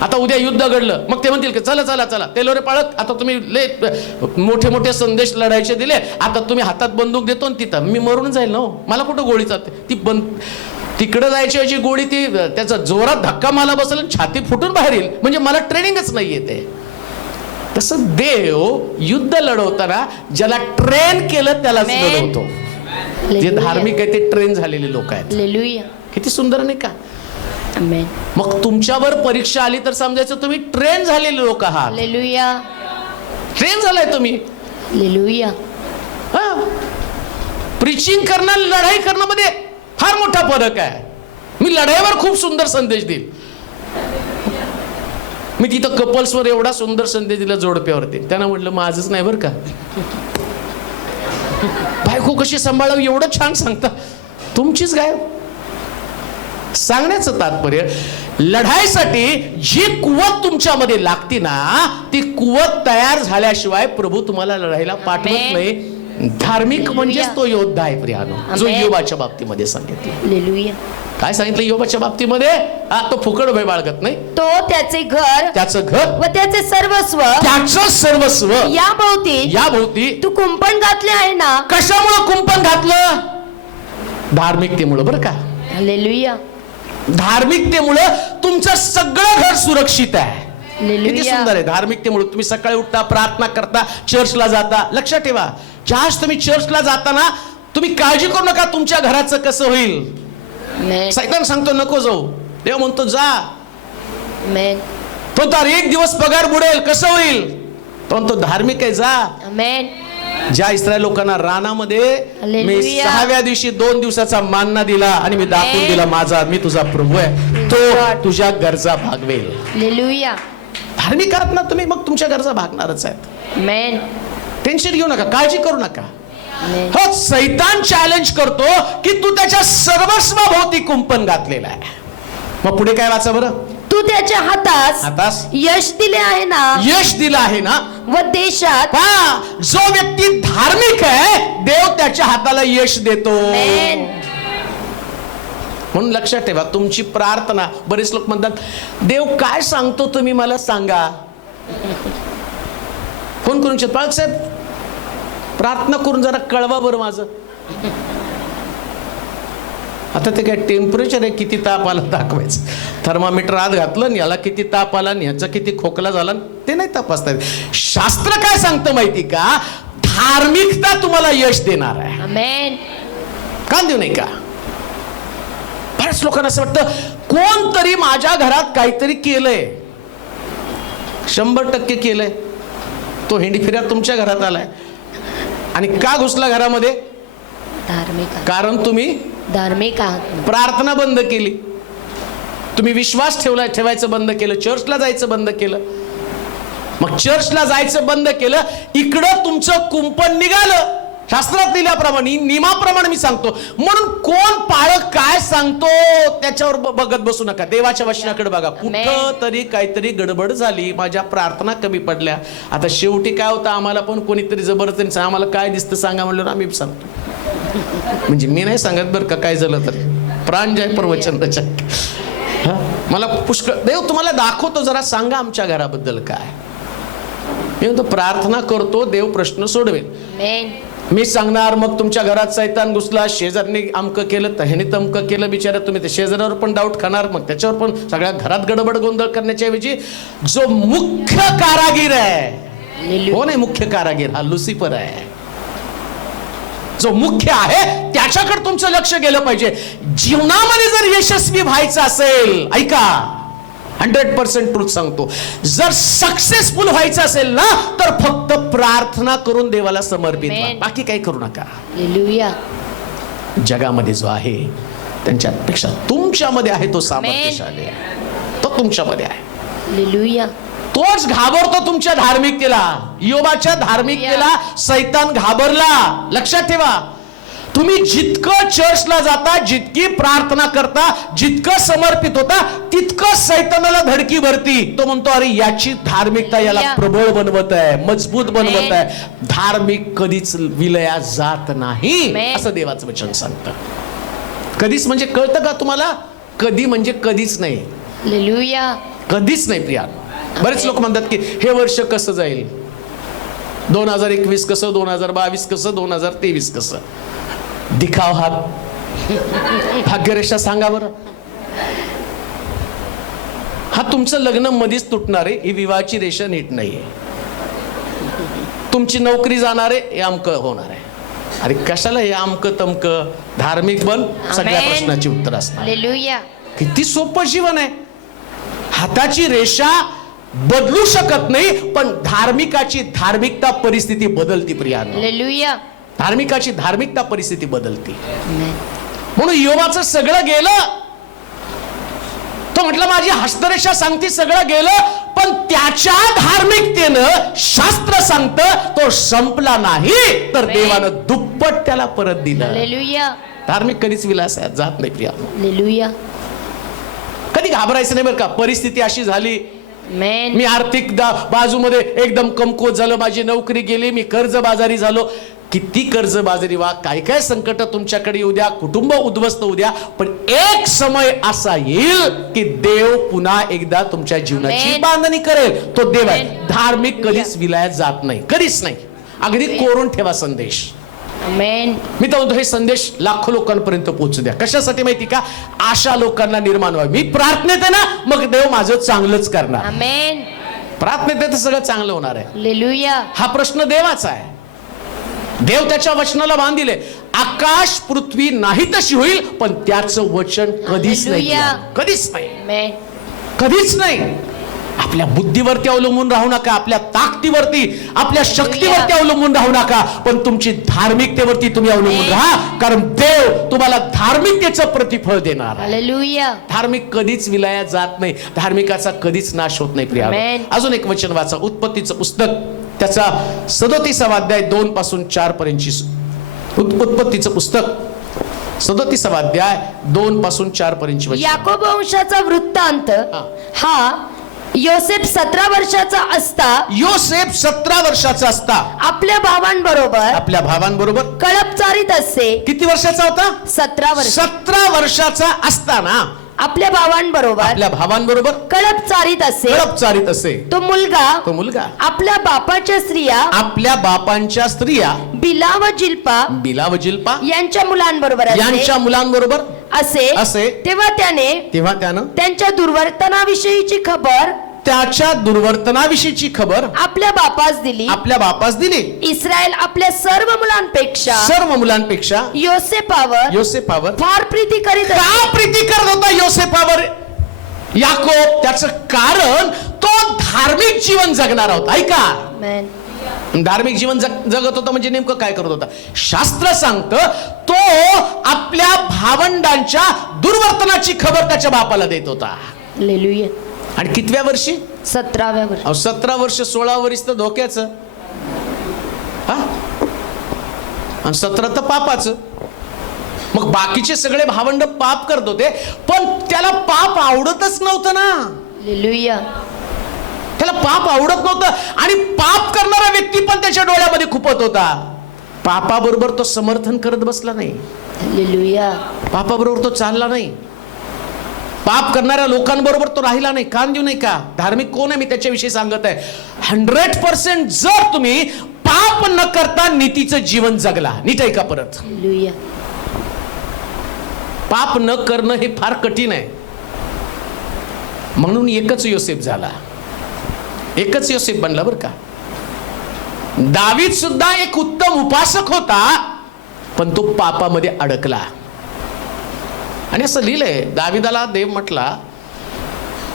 आता उद्या युद्ध घडलं मग ते म्हणतील की चला चला चला तेलोरे पाळत, आता तुम्ही मोठे मोठे संदेश लढायचे दिले, आता तुम्ही हातात बंदूक देतो आणि तिथं मी मरून जाईल ना. मला कुठं गोळी जाते? ती तिकडं जायची अशी गोळी, ती त्याचा जोरात धक्का मला बसेल, छाती फुटून बाहेर येईल. म्हणजे मला ट्रेनिंगच नाहीये ते. तसं देव युद्ध लढवताना ज्याला ट्रेन केलं त्यालाच Amen. लढवतो. जे धार्मिक आहे ते ट्रेन झालेले लोक आहेत. हालेलुया. किती सुंदर नाही का? आमेन. मग तुमच्यावर परीक्षा आली तर समजायचं तुम्ही ट्रेन झालेले लोक आहात. हालेलुया. ट्रेन झालाय तुम्ही. हालेलुया. प्रीचिंग करणं लढाई करणं मध्ये फार मोठा फरक आहे. मी लढाईवर खूप सुंदर संदेश देईल. मी तिथं कपल्सवर एवढा सुंदर संदेश दिला जोडप्यावरती. त्यांना म्हटलं माझंच नाही बरं का, बायको कशी सांभाळावी एवढं छान सांगता, तुमचीच गाय. सांगण्याचं तात्पर्य लढाईसाठी जी कुवत तुमच्यामध्ये लागते ना, ती कुवत तयार झाल्याशिवाय प्रभू तुम्हाला लढाईला पाठवत Amen. नाही. धार्मिक म्हणजेच तो योद्धा आहे प्रियानो, जो Amen. योबाच्या बाबतीमध्ये सांगितलं. हालेलुया. काय सांगितलं योबाच्या बाबतीमध्ये? तो फुकट भय बाळगत नाही. तो त्याचे घर त्याचं घर व त्याचे सर्वस्व त्याचं सर्वस्व या भोवती या भोवती तू कुंपण घातले आहे ना. कशामुळं कुंपण घातलं? धार्मिकतेमुळं बरं का. हालेलुया. धार्मिकतेमुळं तुमचं सगळं घर सुरक्षित आहे. किती हालेलुया. सुंदर आहे. धार्मिकतेमुळे तुम्ही सकाळी उठता, प्रार्थना करता, चर्चला जाता. लक्षात ठेवा, ज्यावेळेस तुम्ही चर्चला जाताना तुम्ही काळजी करू नका तुमच्या घराचं कसं होईल. आमेन. सैतान सांगतो नको जाऊ, देव म्हणतो जा. आमेन. तो तर एक दिवस पगार बुडेल, कसं होईल? तो म्हणतो धार्मिक आहे, जा. आमेन. ज्या इस्रायल लोकांना रानामध्ये मी हालेलुया. 6व्या दिवशी 2 दिवसाचा मानना दिला आणि मी दाखवून आमेन. दिला माझा मी तुझा प्रभू आहे, तो तुझ्या गरजा भागवेल. हालेलुया. धार्मिक आहात ना तुम्ही, मग तुमच्या गरजा भागणारच आहेत. आमेन. टेन्शन घेऊ नका, काळजी करू नका. आमेन. हो, सैतान चॅलेंज करतो की तू त्याच्या सर्वस्वाभोवती कुंपण घातलेला आहे. मग पुढे काय वाचा बरं? तू त्याच्या हातास हातास यश दिले आहे ना यश दिलं आहे ना. व देशात. जो व्यक्ती धार्मिक आहे देव त्याच्या हाताला यश देतो. आमेन. म्हणून लक्षात ठेवा, तुमची प्रार्थना, बरेच लोक म्हणतात देव काय सांगतो तुम्ही मला सांगा. कोण करून पाळक साहेब प्रार्थना करून जरा कळवा बरं माझं. आता ते काय टेम्परेचर आहे, किती ताप आला दाखवायचं. थर्मामीटर आत घातलं आणि याला किती ताप आला आणि ह्याचा किती खोकला झाला ते नाही तपासता येत. शास्त्र काय सांगतं माहिती का? धार्मिकता तुम्हाला यश देणार आहे. आमेन. का देऊ नाही का? बऱ्याच लोकांना असं वाटतं कोणतरी माझ्या घरात काहीतरी केलंय, 100% केलंय. तो हिंडी फिर्यात तुमच्या घरात आलाय आणि का घुसला घरामध्ये? धार्मिक. कारण तुम्ही धार्मिक आहात. प्रार्थना बंद केली, तुम्ही विश्वास ठेवायचं बंद केलं, चर्चला जायचं बंद केलं. मग चर्चला जायचं बंद केलं, इकडं तुमचं कुंपण निघालं. शास्त्रात लिहिल्याप्रमाणे, नियमाप्रमाणे मी सांगतो. म्हणून कोण पाळक काय सांगतो त्याच्यावर बघत बसू नका. देवाच्या वचनाकडे बघा. कुठं तरी काहीतरी गडबड झाली, माझ्या प्रार्थना कमी पडल्या. आता शेवटी काय होतं, आम्हाला पण कोणीतरी जबरदस्तीने आम्हाला काय दिसतं सांगा म्हणलं, आम्ही सांगतो. म्हणजे मी नाही सांगत बरं का काय झालं तरी. प्राण जय प्रवचन रचक. मला पुष्कळ देव तुम्हाला दाखवतो, जरा सांगा आमच्या घराबद्दल काय. मी म्हणतो प्रार्थना करतो, देव प्रश्न सोडवेल. आमेन. मी सांगणार, मग तुमच्या घरात सैतान घुसला, शेजारने अमकं केलं, ह्याने तमकं केलं, बिचारा तुम्ही ते शेजारावर पण डाऊट खाणार, मग त्याच्यावर पण सगळ्या घरात गडबड गोंधळ करण्याच्या ऐवजी जो मुख्य कारागीर आहे, हो नाही मुख्य कारागीर हा लुसिफर आहे, जो मुख्य आहे त्याच्याकडे तुमचं लक्ष गेलं पाहिजे. जीवनामध्ये जर यशस्वी व्हायचं असेल, ऐका 100% ट्रूथ सांगतो, जर सक्सेसफुल व्हायचं असेल ना तर फक्त प्रार्थना करून देवाला समर्पित व्हा, बाकी काही करू नका. हालेलुया. जगामध्ये जो आहे त्यांच्यापेक्षा तुमच्यामध्ये आहे तो सामर्थ्यशाली आहे, तो तुमच्यामध्ये आहे. हालेलुया. तोच घाबरतो तुमच्या धार्मिकतेला. योबाच्या धार्मिकतेला सैतान घाबरला. लक्षात ठेवा, तुम्ही जितकं चर्चला जाता, जितकी प्रार्थना करता, जितकं समर्पित होता, तितकं सैतानाला धडकी भरती. तो म्हणतो अरे याची धार्मिकता याला प्रबळ बनवत आहे, मजबूत बनवत आहे. धार्मिक कधीच विलया जात नाही असं देवाचं वचन सांगतं. कधीच म्हणजे कळतं का तुम्हाला? कधी म्हणजे कधीच नाही. हालेलुया. कधीच नाही प्रिया. बरेच लोक म्हणतात की हे वर्ष कसं जाईल, 2021 कसं, 2022 कसं, 2023 कसं. दिखाव हा भाग्यरेषा सांगा बरं. हा तुमचं लग्न मध्येच तुटणार आहे, ही विवाहाची रेषा नीट नाहीये. तुमची नोकरी जाणार आहे, हे अमकं होणार आहे. अरे कशाला हे अमकं तमकं, धार्मिक बन, सगळ्या आमेन. प्रश्नाची उत्तर असणार. हालेलुया. किती सोपं जीवन आहे. हाताची रेषा बदलू शकत नाही, पण धार्मिकाची धार्मिकता परिस्थिती बदलती प्रियानो. हालेलुया. धार्मिकाची धार्मिकता परिस्थिती बदलती. आमेन. म्हणून योबाचं सगळं गेलं. तो म्हटलं माझी हस्तरेषा सांगते सगळं गेलं, पण त्याच्या धार्मिकतेनं शास्त्र सांगतं तो संपला नाही, तर देवानं दुप्पट त्याला परत दिलं. हालेलुया. धार्मिक कधीच विलासात जात नाही प्रिया. हालेलुया. कधी घाबरायचं नाही बरं का. परिस्थिती अशी झाली, आमेन. मी आर्थिक बाजूमध्ये एकदम कमकुवत झालो, माझी नोकरी गेली, मी कर्जबाजारी झालो. किती कर्जबाजारी व्हा, काय काय संकट तुमच्याकडे येऊ द्या, कुटुंब उद्ध्वस्त होऊ द्या, पण एक समय असा येईल की देव पुन्हा एकदा तुमच्या जीवनाची आमेन. बांधणी करेल. तो देव आहे. आमेन. धार्मिक कधीच विलायत जात नाही, कधीच नाही. अगदी कोरून ठेवा संदेश. आमेन. मी तर म्हणतो हे संदेश लाखो लोकांपर्यंत पोहोचू द्या. कशासाठी माहिती का? अशा लोकांना निर्माण व्हावे. मी प्रार्थनेत आहे ना, मग देव माझं चांगलंच करणार. आमेन. प्रार्थनेत आहे तर सगळं चांगलं होणार आहे. हालेलुया. हा प्रश्न देवाचा आहे. देव त्याच्या वचनाला बांधिले. आकाश पृथ्वी नाही तशी होईल, पण त्याचं वचन कधीच नाही. हालेलुया. कधीच नाही, आमेन. कधीच नाही. आपल्या बुद्धीवरती अवलंबून राहू नका, आपल्या ताकदीवरती, आपल्या शक्तीवरती अवलंबून राहू नका, पण तुमची धार्मिकतेवरती तुम्ही अवलंबून राहा, कारण देव तुम्हाला धार्मिकतेचं प्रतिफळ देणार आहे. हालेलुया. धार्मिक कधीच विलायात जात नाही. धार्मिकाचा कधीच नाश होत नाही प्रिया. आमेन. अजून एक वचन वाचा, उत्पत्तीचं पुस्तक, त्याचा 37वा अध्याय 2 पासून 4 पर्यंतची. उत्पत्तीचं पुस्तक 37वा अध्याय 2 पासून 4 पर्यंतची वचन. याकोब वंशाचा वृत्तांत हा. हा योसेफ 17 वर्षाचा असता योसेफ 17 वर्षाचा असता आपल्या भावांबरोबर आपल्या भावांबरोबर कळप चारीत असे. किती वर्षाचा होता? 17 वर्ष. 17 वर्षाचा असताना आपल्या भावांबरोबर आपल्या भावांबरोबर कळप चारीत असे. कळप चारीत असे. तो तो मुलगा आपल्या बापाच्या स्त्रिया आपल्या बापांच्या स्त्रिया बिला व जिल्पा बिला व जिल्पा यांच्या मुलांबरोबर असे. यांच्या मुलांबरोबर असे तेव्हा त्यानं त्यांच्या दुर्वर्तनाविषयीची खबर त्याच्या दुर्वर्तनाविषयीची खबर आपल्या बापास दिली. आपल्या बापास दिली. इस्रायल आपल्या सर्व मुलांपेक्षा योसेफावर फार प्रीती करीत का प्रीती करत होता योसेफावर याकोब? त्याचं कारण तो धार्मिक जीवन जगणारा होता. ऐका, असे. धार्मिक जीवन जगत होता म्हणजे नेमकं काय करत होता? शास्त्र सांगतं तो आपल्या भावंडांच्या दुर्वर्तनाची खबर त्याच्या बापाला देत होता. हालेलुया. आणि कितव्या वर्षी? 17व्या वर्षी. 17 वर्ष 16 वर्ष तर धोक्याचं, आणि 17 तर पापाचं. मग बाकीचे सगळे भावंड पाप करत होते, पण त्याला पाप आवडतच नव्हतं ना. हालेलुया. त्याला पाप आवडत नव्हतं, आणि पाप करणारा व्यक्ती पण त्याच्या डोळ्यामध्ये खुपत होता. पापाबरोबर तो समर्थन करत बसला नाही. हालेलुया. पापाबरोबर तो चालला नाही. पाप करणाऱ्या लोकांबरोबर तो राहिला नाही. कान देऊ नाही का? धार्मिक कोण आहे मी त्याच्याविषयी सांगत आहे. 100% जर तुम्ही पाप न करता नीतीचं जीवन जगला, नीट आहे का परत? हालेलुया. पाप न करणं हे फार कठीण आहे. म्हणून एकच योसेफ झाला, एकच योसेफ बनला बरं का. दावीद सुद्धा एक उत्तम उपासक होता, पण तो पापामध्ये अडकला. आणि असं लिहिलंय, दाविदाला देव म्हटला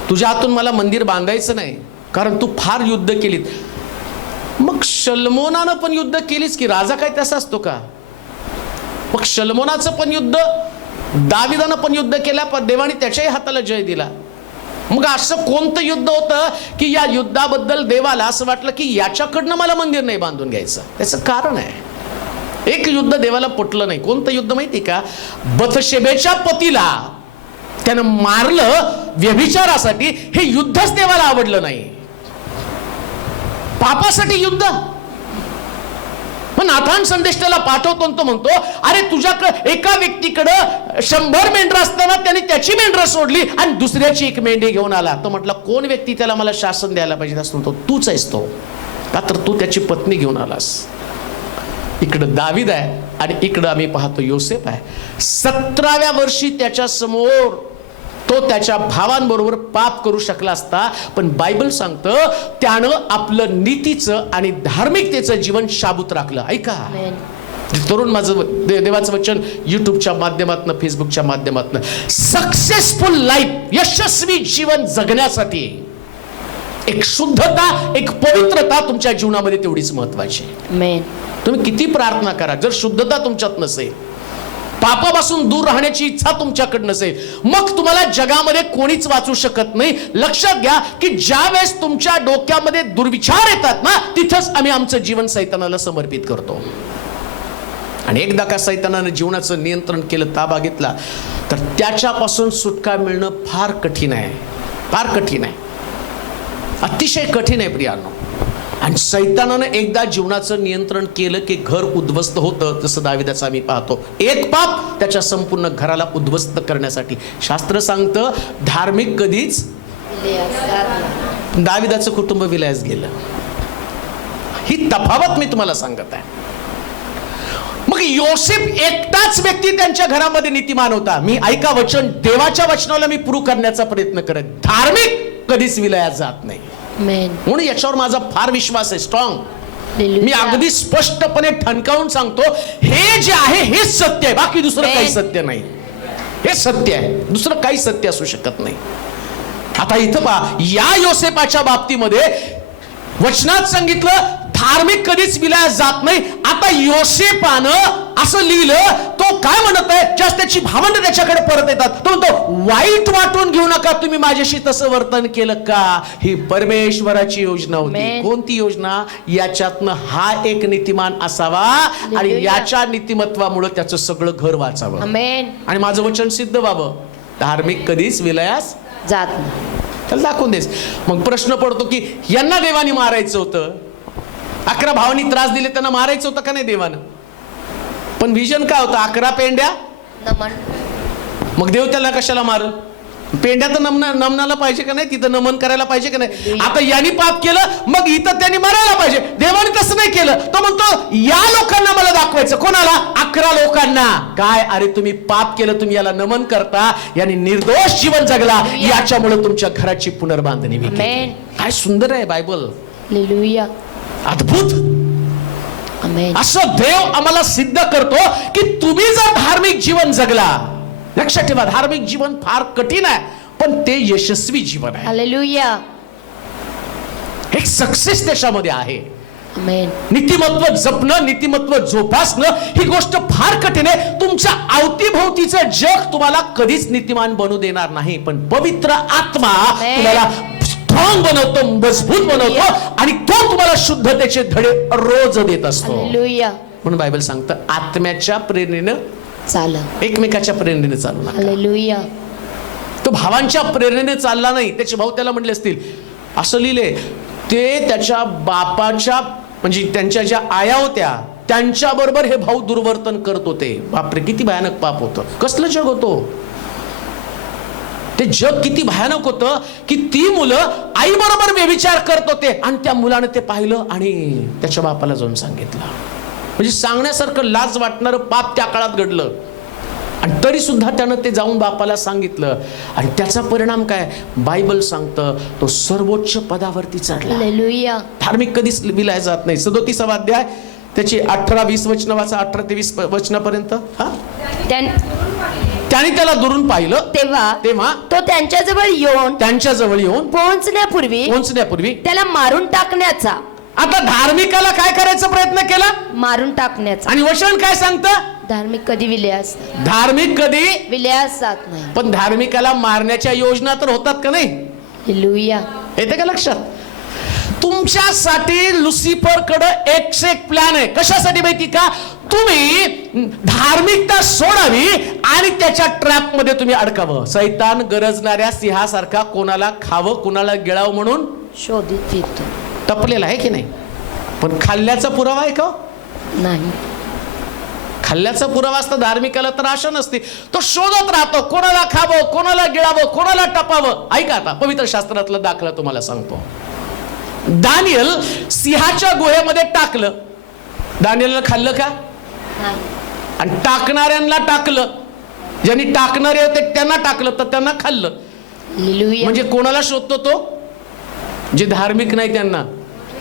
तुझ्या हातून मला मंदिर बांधायचं नाही, कारण तू फार युद्ध केलीत. मग शल्मोनानं पण युद्ध केलीच की, राजा काय तसा असतो का? मग शल्मोनाचं पण युद्ध, दाविदानं पण युद्ध केला, पण देवाने त्याच्याही हाताला जय दिला. मग असं कोणतं युद्ध होतं की या युद्धाबद्दल देवाला असं वाटलं की याच्याकडनं मला मंदिर नाही बांधून घ्यायचं? त्याचं कारण आहे. एक युद्ध देवाला पटलं नाही. कोणतं युद्ध माहिती का? बथशेबेच्या पतीला त्यानं मारलं व्यभिचारासाठी. हे युद्धच देवाला आवडलं नाही. पापासाठी युद्ध. पण नाथान संदेश त्याला पाठवतो, तो म्हणतो अरे तुझ्याकडे एका व्यक्तीकडं 100 मेंढरं असताना त्याने त्याची मेंढरं सोडली आणि दुसऱ्याची एक मेंढी घेऊन आला. तो म्हटला कोण व्यक्ती त्याला मला शासन द्यायला पाहिजे? असं म्हणतो तूच आहेस तो, का तर तू त्याची पत्नी घेऊन आलास. इकडं दावीद आहे आणि इकडं आम्ही पाहतो योसेफ आहे. 17व्या वर्षी त्याच्या समोर तो त्याच्या भावांबरोबर पाप करू शकला असता, पण बायबल सांगतं त्यानं आपलं नीतीचं आणि धार्मिकतेचं जीवन शाबूत राखलं. ऐका तरुण, माझं देवाचं वचन युट्यूबच्या माध्यमातून, फेसबुकच्या माध्यमातून, सक्सेसफुल लाईफ, यशस्वी जीवन जगण्यासाठी एक शुद्धता, एक पवित्रता तुमच्या जीवनामध्ये तेवढीच महत्वाची आहे. तुम्ही किती प्रार्थना करा, जर शुद्धता तुमच्यात नसेल, पापापासून दूर राहण्याची इच्छा तुमच्याकडे नसेल, मग तुम्हाला जगामध्ये कोणीच वाचू शकत नाही. लक्षात घ्या की ज्या वेळेस तुमच्या डोक्यामध्ये दुर्विचार येतात ना, तिथंच आम्ही आमचं जीवन सैतानाला समर्पित करतो. आणि एकदा का सैतानानं जीवनाचं नियंत्रण केलं, ताबा घेतला, तर त्याच्यापासून सुटका मिळणं फार कठीण आहे, फार कठीण आहे, अतिशय कठीण आहे प्रियांनो. आणि सैतानानं एकदा जीवनाचं नियंत्रण केलं की घर उद्ध्वस्त होतं. जसं दाविदाचं आम्ही पाहतो, एक पाप त्याच्या संपूर्ण घराला उद्ध्वस्त करण्यासाठी. शास्त्र सांगतं धार्मिक कधीच, दाविदाचं कुटुंब विलयास गेलं. ही तफावत मी तुम्हाला सांगत आहे. मग योसेफ एकटाच व्यक्ती त्यांच्या घरामध्ये नीतिमान होता. मी ऐका वचन, देवाच्या वचनाला मी प्रूव्ह करण्याचा प्रयत्न करत, धार्मिक कधीच विलयात जात नाही. म्हणून याच्यावर माझा फार विश्वास आहे, स्ट्रॉंग. मी अगदी स्पष्टपणे ठणकावून सांगतो, हे जे आहे हेच सत्य आहे, बाकी दुसरं काही सत्य नाही. हे सत्य आहे, दुसरं काही सत्य असू शकत नाही. आता इथं पहा, या योसेफाच्या बाबतीमध्ये वचनात सांगितलं धार्मिक कधीच विलयात जात नाही. आता योसेफानं असं लिहिलं, तो काय म्हणत आहे, ज्यास त्याची भावंड त्याच्याकडे परत येतात, तो म्हणतो वाईट वाटून घेऊ नका, तुम्ही माझ्याशी तसं वर्तन केलं का. ही परमेश्वराची योजना होती. कोणती योजना? याच्यातनं हा एक नीतिमान असावा आणि याच्या नीतिमत्वामुळे त्याचं सगळं घर वाचावं आणि माझं वचन सिद्ध व्हावं. धार्मिक कधीच विलयास जात नाही. त्याला दाखवून देस. मग प्रश्न पडतो की यांना देवाने मारायचं होतं, 11 भावांनी त्रास दिले, त्यांना मारायचं होतं का नाही देवानं? पण व्हिजन काय होतं? 11 पेंड्या नमन. मग देव त्याला कशाला मारल? पेंड्या तर नमनाला पाहिजे का नाही, तिथं नमन करायला पाहिजे का नाही. आता यांनी पाप केलं, मग इथं त्यांनी मारायला पाहिजे. देवाने तसं नाही केलं. तो म्हणतो या लोकांना मला दाखवायचं. कोणाला? 11 लोकांना. काय? अरे तुम्ही पाप केलं, तुम्ही याला नमन करता, यांनी निर्दोष जीवन जगला, याच्यामुळे तुमच्या घराची पुनर्बांधणी मी केली. काय सुंदर आहे बायबल, अद्भुत. असं देव आम्हाला सिद्ध करतो की तुम्ही जर धार्मिक जीवन जगला, लक्षात ठेवा, धार्मिक जीवन फार कठीण आहे, पण ते यशस्वी जीवन आहे. हालेलुया. एक सक्सेस त्याच्यामध्ये आहे. नीतिमत्व जपणं, नीतिमत्व जोपासणं ही गोष्ट फार कठीण आहे. तुमच्या अवतीभोवतीचं जग तुम्हाला कधीच नीतिमान बनवू देणार नाही, पण पवित्र आत्मा तुम्हाला स्ट्रॉंग बनवतो, मजबूत बनवतो आणि तो तुम्हाला शुद्धतेचे धडे रोज देत असतो. म्हणून बायबल सांगतं आत्म्याच्या प्रेरणेनं चाला, एकमेकाच्या प्रेरणेने चालू नका. हालेलुया. तो भावांच्या प्रेरणेने चालला नाही. त्याचे भाऊ त्याला म्हटले असतील, असं लिहिले, ते त्याच्या बापाच्या म्हणजे त्यांच्या ज्या आया होत्या त्यांच्या बरोबर हे भाऊ दुर्वर्तन करत होते. बापरे, किती भयानक पाप होतं. कसलं जग होतं ते. जग किती भयानक होतं की ती मुलं आई बरोबर व्यभिचार करत होते आणि त्या मुलाने ते पाहिलं आणि त्याच्या बापाला जाऊन सांगितलं. म्हणजे सांगण्यासारखं लाज वाटणारं पाप त्या काळात घडलं आणि तरी सुद्धा त्यानं ते जाऊन बापाला सांगितलं आणि त्याचा परिणाम काय? बायबल सांगतं तो सर्वोच्च पदावरती चढला. हालेलुया. धार्मिक कधीच विलाय जात नाही. 37वा अध्याय त्याची 18-20 वचन वाचा, 18 ते 20 वचनापर्यंत. त्याने त्याला दुरून पाहिलं, तेव्हा तो त्यांच्याजवळ येऊन पोहोचण्यापूर्वी त्याला मारून टाकण्याचा. आता धार्मिकाला काय करायचा प्रयत्न केला? मारून टाकण्याचा. आणि वचन काय सांगतं? धार्मिक कधी विलयास जात नाही. पण धार्मिकाला मारण्याच्या योजना तर होतात का नाही? हालेलुया. येते का लक्षात? तुमच्यासाठी लुसिफर कडे एक प्लॅन आहे. कशासाठी माहिती का? तुम्ही धार्मिकता सोडावी आणि त्याच्या ट्रॅप मध्ये तुम्ही अडकावं. सैतान गरजणाऱ्या सिंहासारखा कोणाला खावं, कोणाला गिळावं म्हणून शोधित फिरतो. टपलेला आहे की नाही? पण खाल्ल्याचा पुरावा आहे का? नाही. खाल्ल्याचा पुरावा असता धार्मिकाला तर आशा नसते. तो शोधत राहतो कोणाला खावं, कोणाला गिळावं, कोणाला टपावं. ऐका आता पवित्र शास्त्रातला दाखला तुम्हाला सांगतो. दानियल सिंहाच्या गुहेमध्ये टाकलं. दानियलला खाल्लं का? आणि टाकणाऱ्यांना टाकलं. ज्यांनी टाकणारे होते त्यांना टाकलं तर त्यांना खाल्लं. हालेलुया. म्हणजे कोणाला शोधतो तो? जे धार्मिक नाही त्यांना.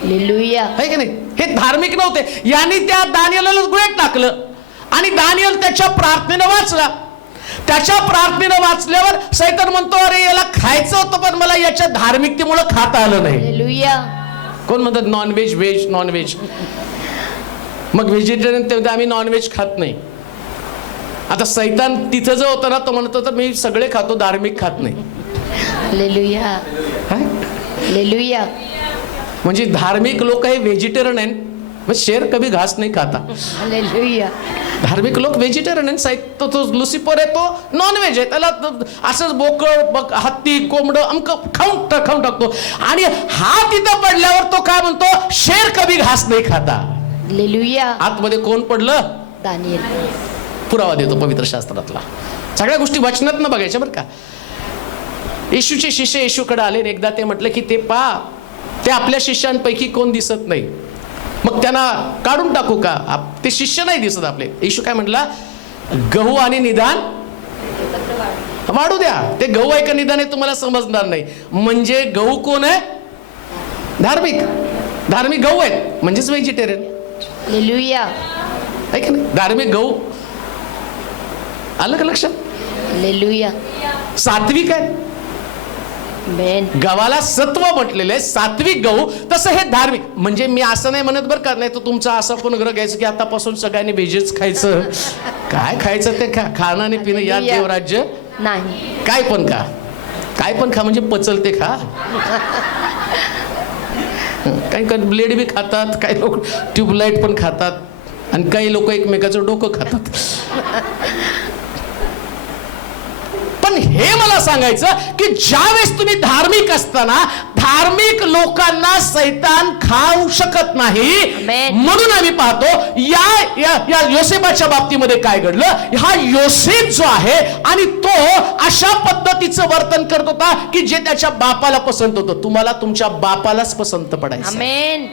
हालेलुया. आहे की नाही? हे धार्मिक नव्हते. यांनी त्या दानिएलला गुळेत टाकलं आणि दानिएल त्याच्या प्रार्थनेनं वाचला. त्याच्या प्रार्थनेनं वाचल्यावर सैतान म्हणतो, अरे याला खायचं होतं पण मला याच्या धार्मिकतेमुळे खाता आलं नाही. हालेलुया. कोण म्हणतात नॉनव्हेज, व्हेज, नॉनव्हेज. मग व्हेजिटेरियन ते आम्ही नॉनव्हेज खात नाही. आता सैतान तिथं जो होता ना तो म्हणत होता मी सगळे खातो, धार्मिक खात नाही. हालेलुया. काय? हालेलुया. म्हणजे धार्मिक लोक हे व्हेजिटेरियन आहेत, मग शेर कभी घास नाही खाता. हालेलुया. धार्मिक लोक व्हेजिटेरियन आहेत. तो लुसिफर आहे तो नॉनव्हेज आहे. त्याला असंच बोकड, हत्ती, कोंबड अमकं खाऊन टाकतो. आणि हा तिथं पडल्यावर तो काय म्हणतो, शेर कभी घास नाही खाता. हालेलुया. आतमध्ये कोण पडलं? दानिएल. पुरावा देतो पवित्र शास्त्रातला. सगळ्या गोष्टी वचनात न बघायच्या बरं का. येशूचे शिष्य येशूकडे आले आणि एकदा ते म्हटलं की ते ते आपल्या शिष्यांपैकी कोण दिसत नाही, मग त्यांना काढून टाकू का? ते शिष्य नाही दिसत आपले. येशू काय म्हटला, गहू आणि निदान वाढू द्या. ते गहू आहे का निदान आहे तुम्हाला समजणार नाही. म्हणजे गहू कोण आहे? धार्मिक. धार्मिक गहू आहेत म्हणजेच व्हेजिटेरियन. हालेलुया. आहे का नाही? धार्मिक गहू. आलं का लक्षात? हालेलुया. सात्विक आहे. आमेन. गव्हाला सत्व म्हटलेलं आहे, सात्विक गहू. तसं हे धार्मिक. म्हणजे मी असं नाही म्हणत बरं का, नाही तर तुमचा असा पण ग्रह घ्यायचं की आतापासून सगळ्यांनी व्हेजच खायचं. काय खायचं ते खा. खाणं आणि पिणं या देवराज्य नाही. काय पण खा. काय पण खा म्हणजे पचल ते खा. काही ब्लेड बी खातात, काही लोक ट्यूबलाईट पण खातात आणि काही लोक एकमेकाचं डोकं खातात. पण हे मला सांगायचं की ज्यावेळेस तुम्ही धार्मिक असताना धार्मिक लोकांना सैतान खाऊ शकत नाही. म्हणून आम्ही पाहतो या योसेफाच्या बाबतीमध्ये काय घडलं. हा योसेफ जो आहे आणि तो अशा पद्धतीचं वर्तन करत होता की जे त्याच्या बापाला पसंत होतं. तुम्हाला तुमच्या बापालाच पसंत पडायचं. आमेन.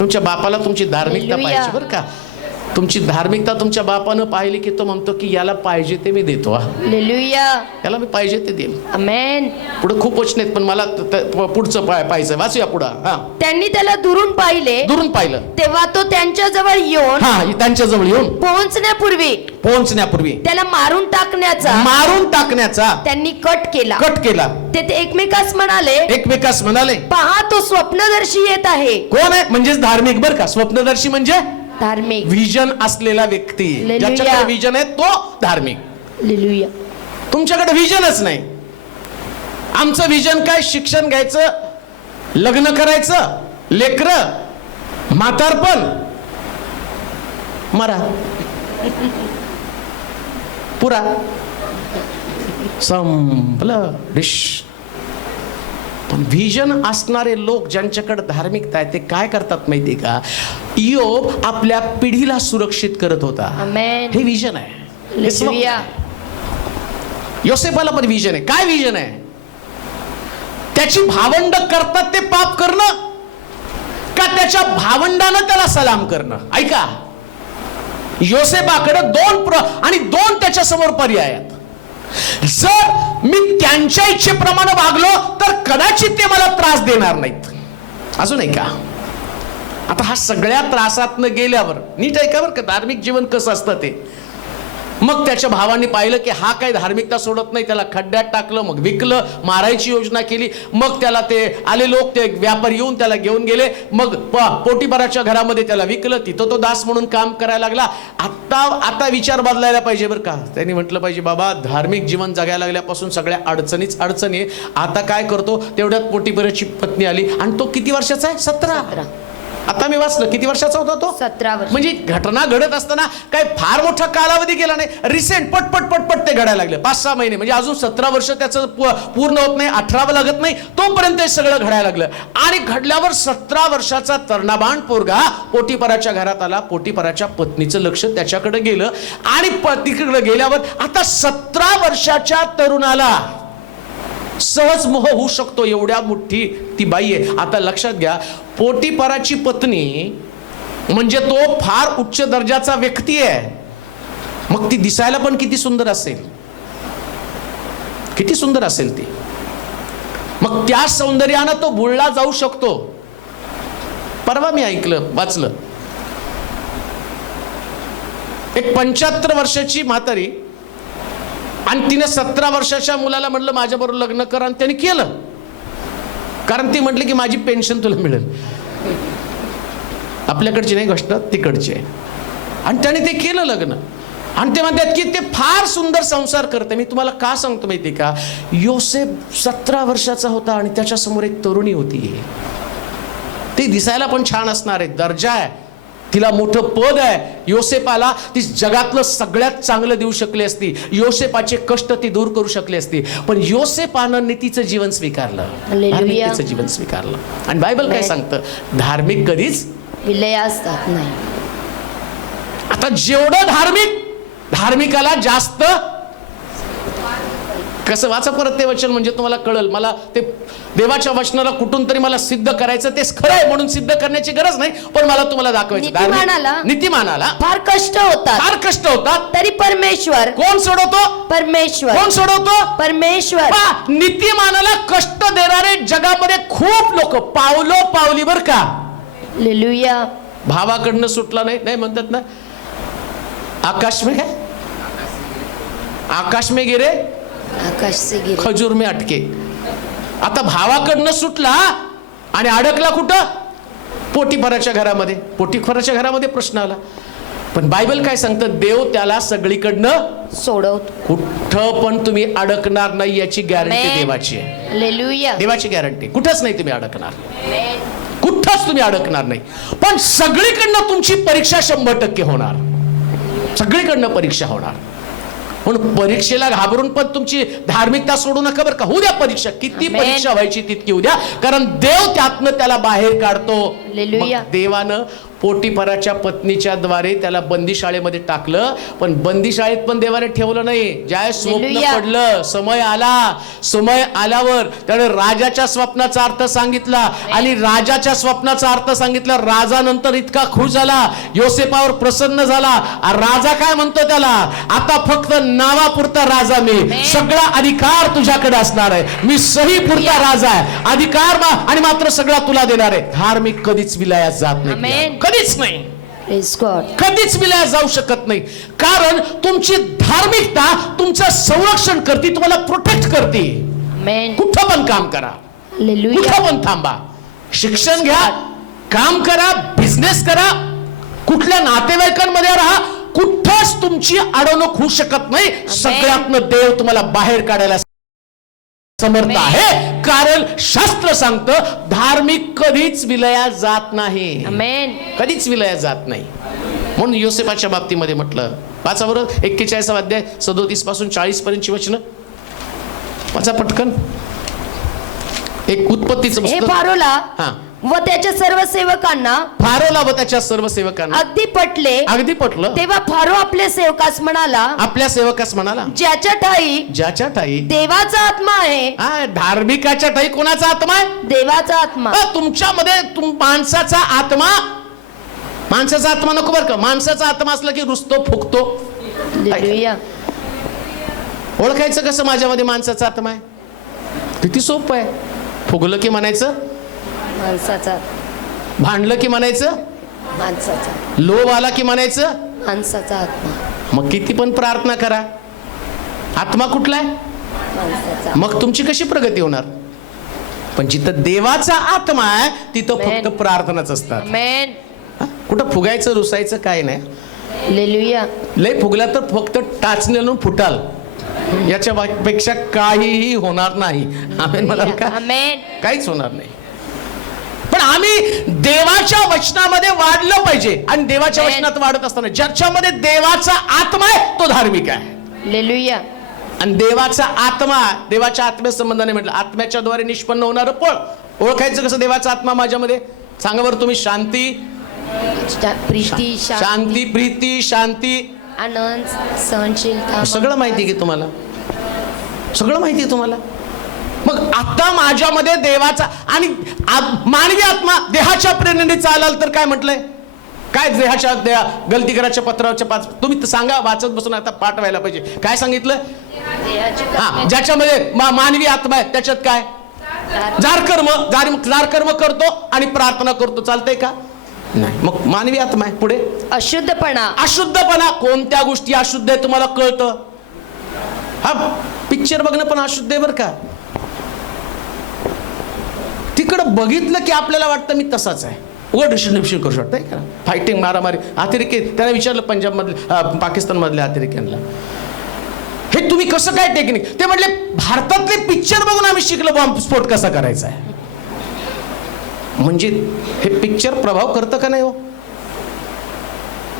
तुमच्या बापाला तुमची धार्मिकता हालेलुया. पाहिजे बरं का. तुमची धार्मिकता तुमच्या बापानं पाहिली की तो म्हणतो की याला पाहिजे ते मी देतो. हालेलुया. याला मी पाहिजे ते देईल. आमेन. पुढे खूप वचन आहेत पण मला पुढचं पाहायचं. वाचूया पुढं. हा. त्यांनी त्याला दुरून पाहिले. दुरून पाहिलं तेव्हा तो त्यांच्या जवळ येऊन त्यांच्या जवळ येऊन पोहोचण्यापूर्वी त्याला मारून टाकण्याचा त्यांनी कट केला. ते एकमेकास म्हणाले, पहा तो स्वप्नदर्शी येत आहे. कोण आहे? म्हणजेच धार्मिक बरं का. स्वप्नदर्शी म्हणजे धार्मिक. विजन असलेला व्यक्ती. हालेलुया. ज्याच्याकडे विजन आहे तो धार्मिक. हालेलुया. तुमच्याकडे विजनच नाही. आमचं विजन काय? शिक्षण घ्यायचं, लग्न करायचं, लेकरं, म्हातारपण, मरा, पुरा, संपलं, डिश. पण विजन असणारे लोक ज्यांच्याकडे धार्मिकता आहे ते काय करतात माहिती का? योब आपल्या पिढीला सुरक्षित करत होता. आमेन. हे विजन आहे. हे स्वप्न हालेलुया. आहे. योसेफाला पण विजन आहे. काय विजन आहे? त्याची भावंड करतात ते पाप करणं का त्याच्या भावंडानं त्याला सलाम करणं? ऐका, योसेफाकडे दोन त्याच्या समोर पर्याय आहेत. जर मी त्यांच्या इच्छेप्रमाणे वागलो तर कदाचित ते मला त्रास देणार नाहीत. अजून आहे का? आता हा सगळ्या त्रासातनं गेल्यावर नीट ऐका बरं का धार्मिक जीवन कसं असतं ते. मग त्याच्या भावांनी पाहिलं की हा काही धार्मिकता सोडत नाही, त्याला खड्ड्यात टाकलं, मग विकलं, मारायची योजना केली. मग त्याला ते आले लोक, ते व्यापारी येऊन त्याला घेऊन गेले. मग पोटीपराच्या घरामध्ये त्याला विकलं, तिथं तो दास म्हणून काम करायला लागला. आता विचार बदलायला पाहिजे बरं का. त्यांनी म्हटलं पाहिजे बाबा धार्मिक जीवन जगायला लागल्यापासून सगळ्या अडचणी. आता काय करतो? तेवढ्यात पोटीपराची पत्नी आली आणि तो किती वर्षाचा आहे? 17. आता मी वाचलं किती वर्षाचा होता तो? 17 वर्ष. म्हणजे घटना घडत असताना काय फार मोठा कालावधी गेला नाही. रिसेंट पटपट ते घडायला लागले. 5-6 महिने म्हणजे अजून 17 वर्ष त्याचं पूर्ण होत नाही, 18 लागत नाही तोपर्यंत हे सगळं घडायला लागलं. आणि घडल्यावर 17 वर्षाचा तरुणाबाण पोरगा पोटीपराच्या घरात आला. पोटीपराच्या पत्नीचं लक्ष त्याच्याकडे गेलं आणि तिकडे गेल्यावर आता 17 वर्षाच्या तरुणाला सहज मोह होऊ शकतो. एवढ्या मोठी ती बाई आहे. आता लक्षात घ्या, पोटीपराची पत्नी म्हणजे तो फार उच्च दर्जाचा व्यक्ती आहे. मग ती दिसायला पण किती सुंदर असेल. किती सुंदर असेल ती. मग त्या सौंदर्यानं तो बुडला जाऊ शकतो. परवा मी ऐकलं, वाचलं, एक 75 वर्षाची म्हातारी आणि तिने 17 वर्षाच्या मुलाला म्हटलं माझ्याबरोबर लग्न कर, आणि त्याने केलं. कारण ती म्हटली की माझी पेन्शन तुला मिळेल. आपल्याकडची नाही गोष्ट, तिकडची आहे. आणि त्याने ते केलं लग्न. आणि ते म्हणतात की ते फार सुंदर संसार करते. मी तुम्हाला का सांगतो माहिती का, योसेफ 17 वर्षाचा होता आणि त्याच्या समोर एक तरुणी होती. ती दिसायला पण छान असणार आहे, दर्जा आहे, तिला मोठं पद आहे. योसेफाला ती जगातलं सगळ्यात चांगलं देऊ शकली असती. योसेफाचे कष्ट ती दूर करू शकली असती. पण योसेफानं नीतीचं जीवन स्वीकारलं, नीतीचं जीवन स्वीकारलं. आणि बायबल काय सांगतं, धार्मिक कधीच विलयास्तात नाही. आता जेवढं धार्मिकाला जास्त, कसं वाचा परत ते वचन म्हणजे तुम्हाला कळल. मला ते देवाच्या वचनाला कुठून तरी मला सिद्ध करायचं, तेच खरं आहे म्हणून सिद्ध करण्याची गरज नाही, पण मला तुम्हाला दाखवायचं. नीतिमानाला फार कष्ट होतात, तरी परमेश्वर कोण सोडवतो? परमेश्वर. कोण सोडवतो? परमेश्वर. नीतिमानाला कष्ट देणारे जगामध्ये खूप लोक पावली बर का. हालेलुया. भावाकडनं सुटला नाही म्हणतात ना, आकाश में गिरे आकाश से गिरे खजूर में अटके. आता भावाकडनं सुटला आणि अडकला कुठं? पोटीफराच्या घरामध्ये. पोटीफराच्या घरामध्ये प्रश्न आला. पण बायबल काय सांगतं, देव त्याला सगळीकडनं सोडवतो. कुठं पण तुम्ही अडकणार नाही याची गॅरंटी देवाची आहे. हालेलुया. देवाची गॅरंटी. कुठंच नाही तुम्ही अडकणार, कुठंच तुम्ही अडकणार नाही. पण सगळीकडनं तुमची परीक्षा 100% होणार, सगळीकडनं परीक्षा होणार. म्हणून परीक्षेला घाबरून पण तुमची धार्मिकता सोडू नका बरं का. होऊ द्या परीक्षा, किती परीक्षा व्हायची तितकी होऊ द्या, कारण देव त्यातनं त्याला बाहेर काढतो. देवानं पोटीफराच्या पत्नीच्या द्वारे त्याला बंदीशाळेमध्ये टाकलं, पण बंदीशाळेत पण देवाने ठेवलं नाही. ज्या स्वप्न पडलं, समय आल्यावर त्याने राजाच्या स्वप्नाचा अर्थ सांगितला आणि राजाच्या स्वप्नाचा अर्थ सांगितला. राजा नंतर इतका खुश झाला, योसेफावर प्रसन्न झाला. राजा काय म्हणतो त्याला, आता फक्त नावापुरता राजा मी, सगळा अधिकार तुझ्याकडे असणार आहे. मी सही पुरता राजा आहे, अधिकार आणि मात्र सगळा तुला देणार आहे. धार्मिक कधीच विलयात जात नाही, कधीच नाही, कधीच विलयात जाऊ शकत नाही. कारण तुमची धार्मिकता तुमचं संरक्षण करते, तुम्हाला प्रोटेक्ट करते. कुठं पण काम करा, कुठं पण थांबा, शिक्षण घ्या, काम करा, बिझनेस करा, कुठल्या नातेवाईकांमध्ये राहा, कुठंच तुमची अडवणूक होऊ शकत नाही. सगळ्यातनं देव तुम्हाला बाहेर काढायला समर्थ आहे. कारण शास्त्र सांगतं धार्मिक कधीच विलयात जात नाही, कधीच विलयात जात नाही. म्हणून योसेफाच्या बाबतीमध्ये म्हटलं, वाचा बरं 41 अध्याय 37 पासून 40 पर्यंतची वचनं वाचा पटकन. एक उत्पत्तीचं पुस्तक. फारोला व त्याच्या सर्व सेवकांना, फारोला व त्याच्या सर्व सेवकांना अगदी पटलं. तेव्हा फारो आपल्या सेवकास म्हणाला, ज्याच्या ठाई देवाचा आत्मा आहे. धार्मिकाच्या ठाई कोणाचा आत्मा आहे? देवाचा आत्मा. तुमच्यामध्ये माणसाचा आत्मा नको बरं का. माणसाचा आत्मा असला की रुसतो, फुकतो. ओळखायचं कसं माझ्यामध्ये माणसाचा आत्मा आहे? किती सोपं आहे. फुगलं की म्हणायचं माणसाचा, भांडलं की म्हणायचं माणसाचा, लोभ आला की म्हणायचं माणसाचा आत्मा. मग किती पण प्रार्थना करा, आत्मा कुठला आहे? माणसाचा. मग तुमची कशी प्रगती होणार? पण जिथं देवाचा आत्मा आहे तिथं फक्त प्रार्थनाच असतात. कुठं फुगायचं रुसायचं काय नाही. हालेलुया. लय फुगला तर फक्त टाचण्याला फुटाल, याच्या पेक्षा काहीही होणार नाही. आमेन म्हणाल का? काहीच होणार नाही. पण आम्ही देवाच्या वचनामध्ये वाढलं पाहिजे. आणि देवाच्या वचनात वाढत असताना ज्याच्यामध्ये देवाचा आत्मा आहे तो धार्मिक आहे. हालेलुया. आणि देवाचा आत्मा, देवाच्या आत्म्यासंबंधाने म्हटलं, आत्म्याच्या द्वारे निष्पन्न होणारं फळ. ओळखायचं कसं देवाचा आत्मा माझ्यामध्ये? सांगा बरं तुम्ही. प्रीती, शांती, आनंद, सहनशीलता, सगळं माहिती की तुम्हाला? सगळं माहिती आहे तुम्हाला. मग आता माझ्यामध्ये देवाचा आणि मानवी आत्मा देहाच्या प्रेरणेने चालाल तर काय म्हटलंय? काय देहाच्या गलती करायच्या पत्राच्या 5 तुम्ही सांगा, वाचत बसून आता पाठ व्हायला पाहिजे. काय सांगितलं? ज्याच्यामध्ये मानवी आत्मा आहे त्याच्यात काय जार कर्म करतो आणि प्रार्थना करतो, चालतंय का? नाही. मग मानवी आत्मा आहे. पुढे अशुद्धपणा. कोणत्या गोष्टी अशुद्ध आहे तुम्हाला कळतं? हा पिक्चर बघणं पण अशुद्ध आहे बरं का. तिकडं बघितलं की आपल्याला वाटतं मी तसाच आहे. उघड डिस्ट्रिब्युशन करू शकता का? फायटिंग, मारामारी. अतिरेकी त्याला विचारलं पंजाब मधल्या पाकिस्तान मधल्या अतिरेक्यांना, हे तुम्ही कसं काय टेक्निक? ते म्हटले भारतातले पिक्चर बघून आम्ही शिकलो बॉम्बस्फोट कसा करायचा आहे. म्हणजे हे पिक्चर प्रभाव करतं का नाही हो?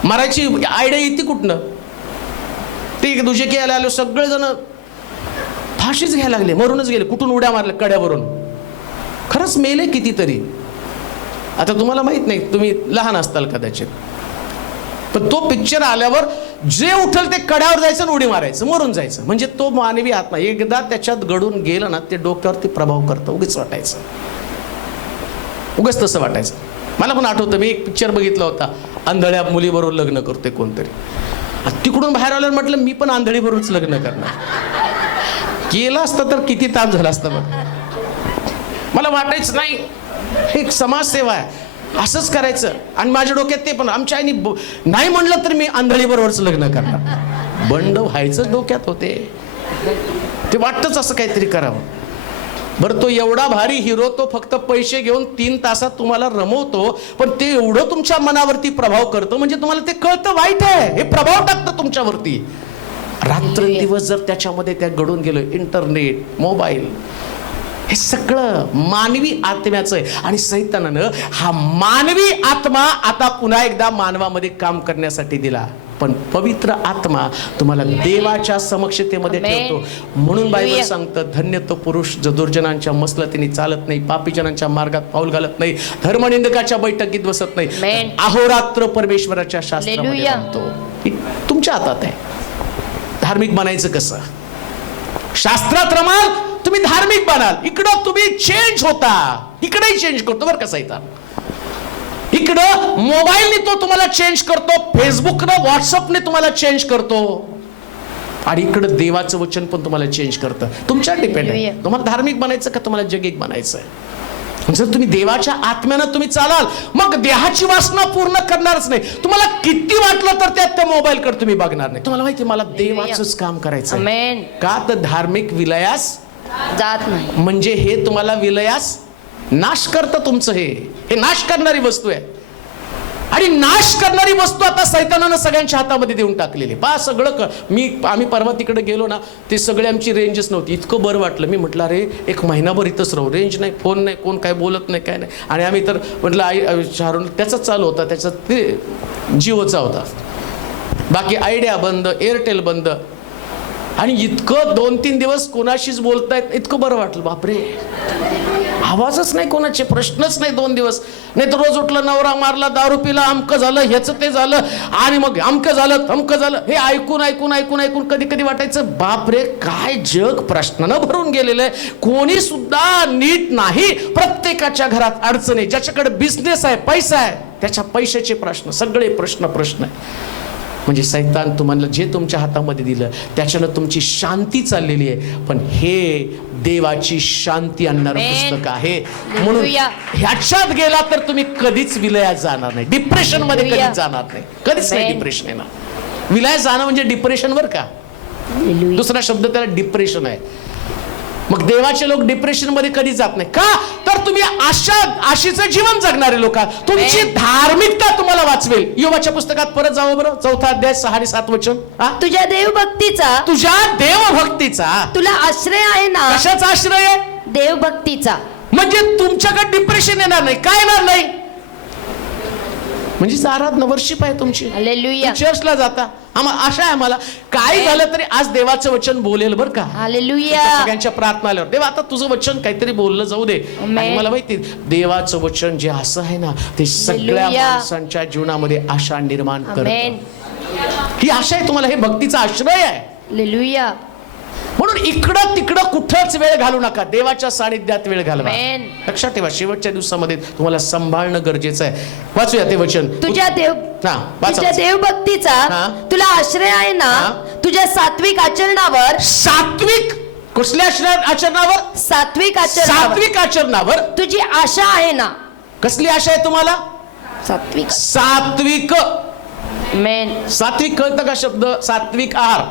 मारायची आयडिया येते कुठनं? ते दुजे घ्यायला आलो, सगळेजण फाशीच घ्यायला लागले, मरूनच गेले. कुठून उड्या मारल्या? कड्यावरून. खरंच मेले कितीतरी. आता तुम्हाला माहित नाही, तुम्ही लहान असताल कदाचित, पण तो पिक्चर आल्यावर जे उठल ते कड्यावर जायचं आणि उडी मारायचं, मरून जायचं. म्हणजे तो मानवी आत्मा एकदा त्याच्यात घडून गेलं ना, ते डोक्यावरती प्रभाव करतं. उगीच वाटायचं, उगच तसं वाटायचं. मला पण आठवतं, मी एक पिक्चर बघितला होता, आंधळ्या मुलीबरोबर लग्न करते कोणतरी. तिकडून बाहेर आल्यावर म्हटलं मी पण आंधळीबरोबरच लग्न करणार. केलं असतं तर किती ताप झाला असता बघ. मला वाटायचं नाही, एक समाजसेवा आहे, असंच करायचं. आणि माझ्या डोक्यात ते पण, आमच्या आईने नाही म्हणलं तर मी आंधळीबरोबरच लग्न करणार. बंड व्हायचं डोक्यात होते. ते वाटतंच असं काहीतरी करावं. बरं, तो एवढा भारी हिरो, तो फक्त पैसे घेऊन 3 तासात तुम्हाला रमवतो, पण ते एवढं तुमच्या मनावरती प्रभाव करतं, म्हणजे तुम्हाला ते कळतं वाईट आहे, हे प्रभाव टाकतं तुमच्यावरती. रात्रंदिवस जर त्याच्यामध्ये त्या घडून गेलं, इंटरनेट, मोबाईल, हे सगळं मानवी आत्म्याचं आहे. आणि सैतानानं हा मानवी आत्मा आता पुन्हा एकदा मानवामध्ये काम करण्यासाठी दिला. पण पवित्र आत्मा तुम्हाला देवाच्या समक्षतेमध्ये ठेवतो. म्हणून बायबल सांगतं, धन्य तो पुरुष जो दुर्जनांच्या मसलतीने चालत नाही, पापीजनांच्या मार्गात पाऊल घालत नाही, धर्मनिंदकाच्या बैठकीत बसत नाही, अहोरात्र परमेश्वराच्या शास्त्रामध्ये राहतो. तुमच्या हातात आहे. धार्मिक बनायचं कसं? शास्त्रात रमाल, तुम्ही धार्मिक बनाल. इकडं तुम्ही चेंज होता, इकडेही चेंज करतो बरं का सैतान. इकडं मोबाईलने तो तुम्हाला चेंज करतो, फेसबुकनं, व्हॉट्सअपने तुम्हाला चेंज करतो, आणि इकडं देवाचं वचन पण तुम्हाला चेंज करतं. तुमच्यावर डिपेंड आहे, तुम्हाला धार्मिक बनायचं का तुम्हाला जगिक बनायचं आहे. जर तुम्ही देवाच्या आत्म्यानं तुम्ही चालाल, मग देहाची वासना पूर्ण करणारच नाही. तुम्हाला किती वाटलं तर त्यात त्या मोबाईलकडे तुम्ही बघणार नाही. तुम्हाला माहिती, मला देवाचंच काम करायचं का? तर धार्मिक विलयास जात नाही. म्हणजे हे तुम्हाला विलयास नाश करतं. तुमचं हे नाश करणारी वस्तू आहे. आणि नाश करणारी वस्तू आता सैतानानं सगळ्यांच्या हातामध्ये देऊन टाकलेली. पहा सगळं आम्ही परवा तिकडे गेलो ना, ते सगळे आमची रेंजच नव्हती. इतकं बरं वाटलं. मी म्हटलं अरे एक महिनाभर इथंच राहू, रेंज नाही, फोन नाही, कोण काय बोलत नाही, काय नाही. आणि आम्ही तर म्हटलं आई शारून त्याचाच चालू होता, त्याच्यात ते जिओचा होता, बाकी आयडिया बंद, एअरटेल बंद. आणि इतकं 2-3 दिवस कोणाशीच बोलतायत, इतकं बरं वाटलं. बापरे, आवाजच नाही, कोणाचे प्रश्नच नाही 2 दिवस. नाही तर रोज उठलं, नवरा मारला, दारू पिला, अमकं झालं, ह्याचं ते झालं, आणि मग अमकं झालं, थमकं झालं. हे ऐकून ऐकून ऐकून ऐकून कधी कधी वाटायचं बापरे, काय जग प्रश्नानं भरून गेलेलं आहे. कोणी सुद्धा नीट नाही. प्रत्येकाच्या घरात अडचणी. ज्याच्याकडे बिझनेस आहे, पैसा आहे, त्याच्या पैशाचे प्रश्न, सगळे प्रश्न आहे. म्हणजे सैतान तुम्हाला जे तुमच्या हातामध्ये दिलं त्याच्यानं तुमची शांती चाललेली आहे. पण हे देवाची शांती आणणारं पुस्तक आहे. म्हणून ह्याच्यात गेला तर तुम्ही कधीच विलयात जाणार नाही, डिप्रेशन मध्ये कधीच जाणार नाही, कधीच नाही डिप्रेशन येणार. विलयात जाणं म्हणजे डिप्रेशन वर का, दुसरा शब्द त्याला डिप्रेशन आहे. मग देवाचे लोक डिप्रेशन मध्ये कधी जात नाही का? तर तुम्ही आशेचं जीवन जगणारे लोक, तुमची धार्मिकता तुम्हाला वाचवेल. योबाच्या पुस्तकात परत जावं बरं, 4 अध्याय 6 आणि 7 वचन. तुझ्या देवभक्तीचा तुला आश्रय आहे ना. कशाचा आश्रय आहे? देवभक्तीचा. म्हणजे तुमच्याकडे डिप्रेशन येणार नाही. काय येणार नाही? म्हणजे आराधना, वर्शिप आहे तुमची. हालेलुया. चर्चला जाता, आशा आहे मला काय झालं तरी आज देवाचं वचन बोलेल बरं का. हालेलुया. सगळ्यांच्या प्रार्थना आल्यावर देवा आता तुझं वचन काहीतरी बोललं जाऊ दे. आणि मला माहिती देवाचं वचन जे असं आहे ना, ते सगळ्या माणसांच्या जीवनामध्ये आशा निर्माण करतं. ही आशा आहे तुम्हाला, हे भक्तीचा आश्रय आहे. हालेलुया. म्हणून इकडं तिकडं कुठंच वेळ घालू नका, देवाच्या सानिध्यात वेळ घालवा. लक्षात ठेवा, शेवटच्या दिवसामध्ये तुम्हाला सांभाळणं गरजेचं आहे. वाचूया ते वचन. तुझ्या देवभक्तीचा तुला आश्रय आहे ना. तुझ्या सात्विक आचरणावर सात्विक कुठल्या आचरणावर? सात्विक आचरणावर सात्विक आचरणावर तुझी आशा आहे ना. कसली आशा आहे तुम्हाला? सात्विक. सात्विक. मेन. सात्विक कळतं का शब्द? सात्विक आहार.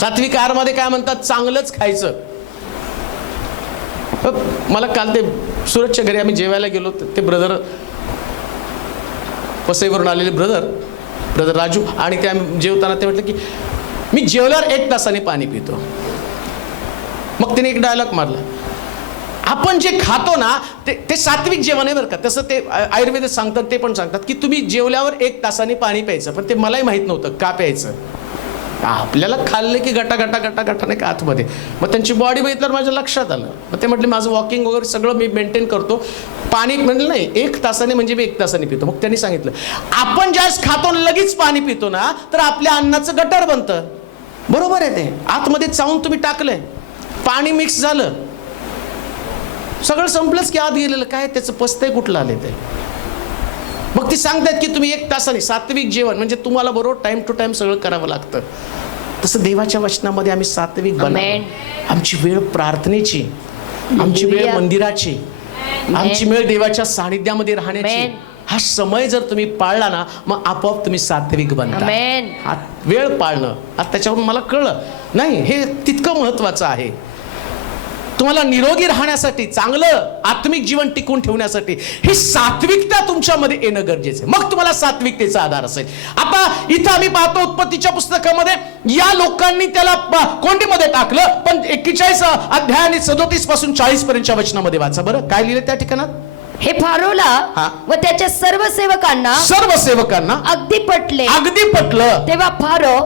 सात्विक आहार मध्ये काय म्हणतात? चांगलंच खायचं. मला काल ते सुरतच्या घरी आम्ही जेवायला गेलो, ते ब्रदर वसईवरून आलेले ब्रदर राजू, आणि ते आम्ही जेवताना ते म्हटलं की मी जेवल्यावर 1 तासाने पाणी पितो. मग त्याने एक डायलॉग मारला, आपण जे खातो ना ते सात्विक जेवण आहे बरं का. तसं ते आयुर्वेदात सांगतात, ते पण सांगतात की तुम्ही जेवल्यावर 1 तासाने पाणी प्यायचं. पण ते मलाही माहित नव्हतं का प्यायचं. आपल्याला खाल्लं की गटा नाही का आतमध्ये. मग त्यांची बॉडी बघितल्यावर माझ्या लक्षात आलं. मग ते म्हटले माझं वॉकिंग वगैरे सगळं मी मेंटेन करतो, पाणी म्हणलं नाही 1 तासाने म्हणजे मी 1 तासाने पितो. मग त्यांनी सांगितलं आपण ज्यावेळेस खातो लगेच पाणी पितो ना तर आपल्या अन्नाचं गटार बनतं. बरोबर आहे, ते आतमध्ये चावून तुम्ही टाकलंय, पाणी मिक्स झालं, सगळं संपलंच की आत गेलेलं काय, त्याचं पस्तय कुठलं आले ते. मग ती सांगतात की तुम्ही 1 तासाने सात्विक जेवण म्हणजे तुम्हाला बरोबर टाइम टू टाइम सगळं करावं लागतं. तसं देवाच्या वचनामध्ये आम्ही सात्विक बनावं. आमची वेळ प्रार्थनेची, आमची वेळ मंदिराची, आमची वेळ देवाच्या सानिध्यामध्ये राहण्याची, हा समय जर तुम्ही पाळला ना मग आपोआप तुम्ही सात्विक बनता. हा वेळ पाळणं, आता त्याच्यावरून मला कळलं नाही हे तितकं महत्वाचं आहे. तुम्हाला निरोगी राहण्यासाठी, चांगलं आत्मिक जीवन टिकून ठेवण्यासाठी ही सात्विकता तुमच्यामध्ये येणं गरजेचं आहे. मग तुम्हाला सात्विकतेचा आधार असेल. आता इथं आम्ही पाहतो उत्पत्तीच्या पुस्तकामध्ये या लोकांनी त्याला कोंडीमध्ये टाकलं, पण 41 अध्याय आणि 37 पासून 40 पर्यंतच्या वचनामध्ये वाचा बरं काय लिहिलं त्या ठिकाणात. हे फारोला व त्याच्या सर्व सेवकांना अगदी पटलं. तेव्हा फारो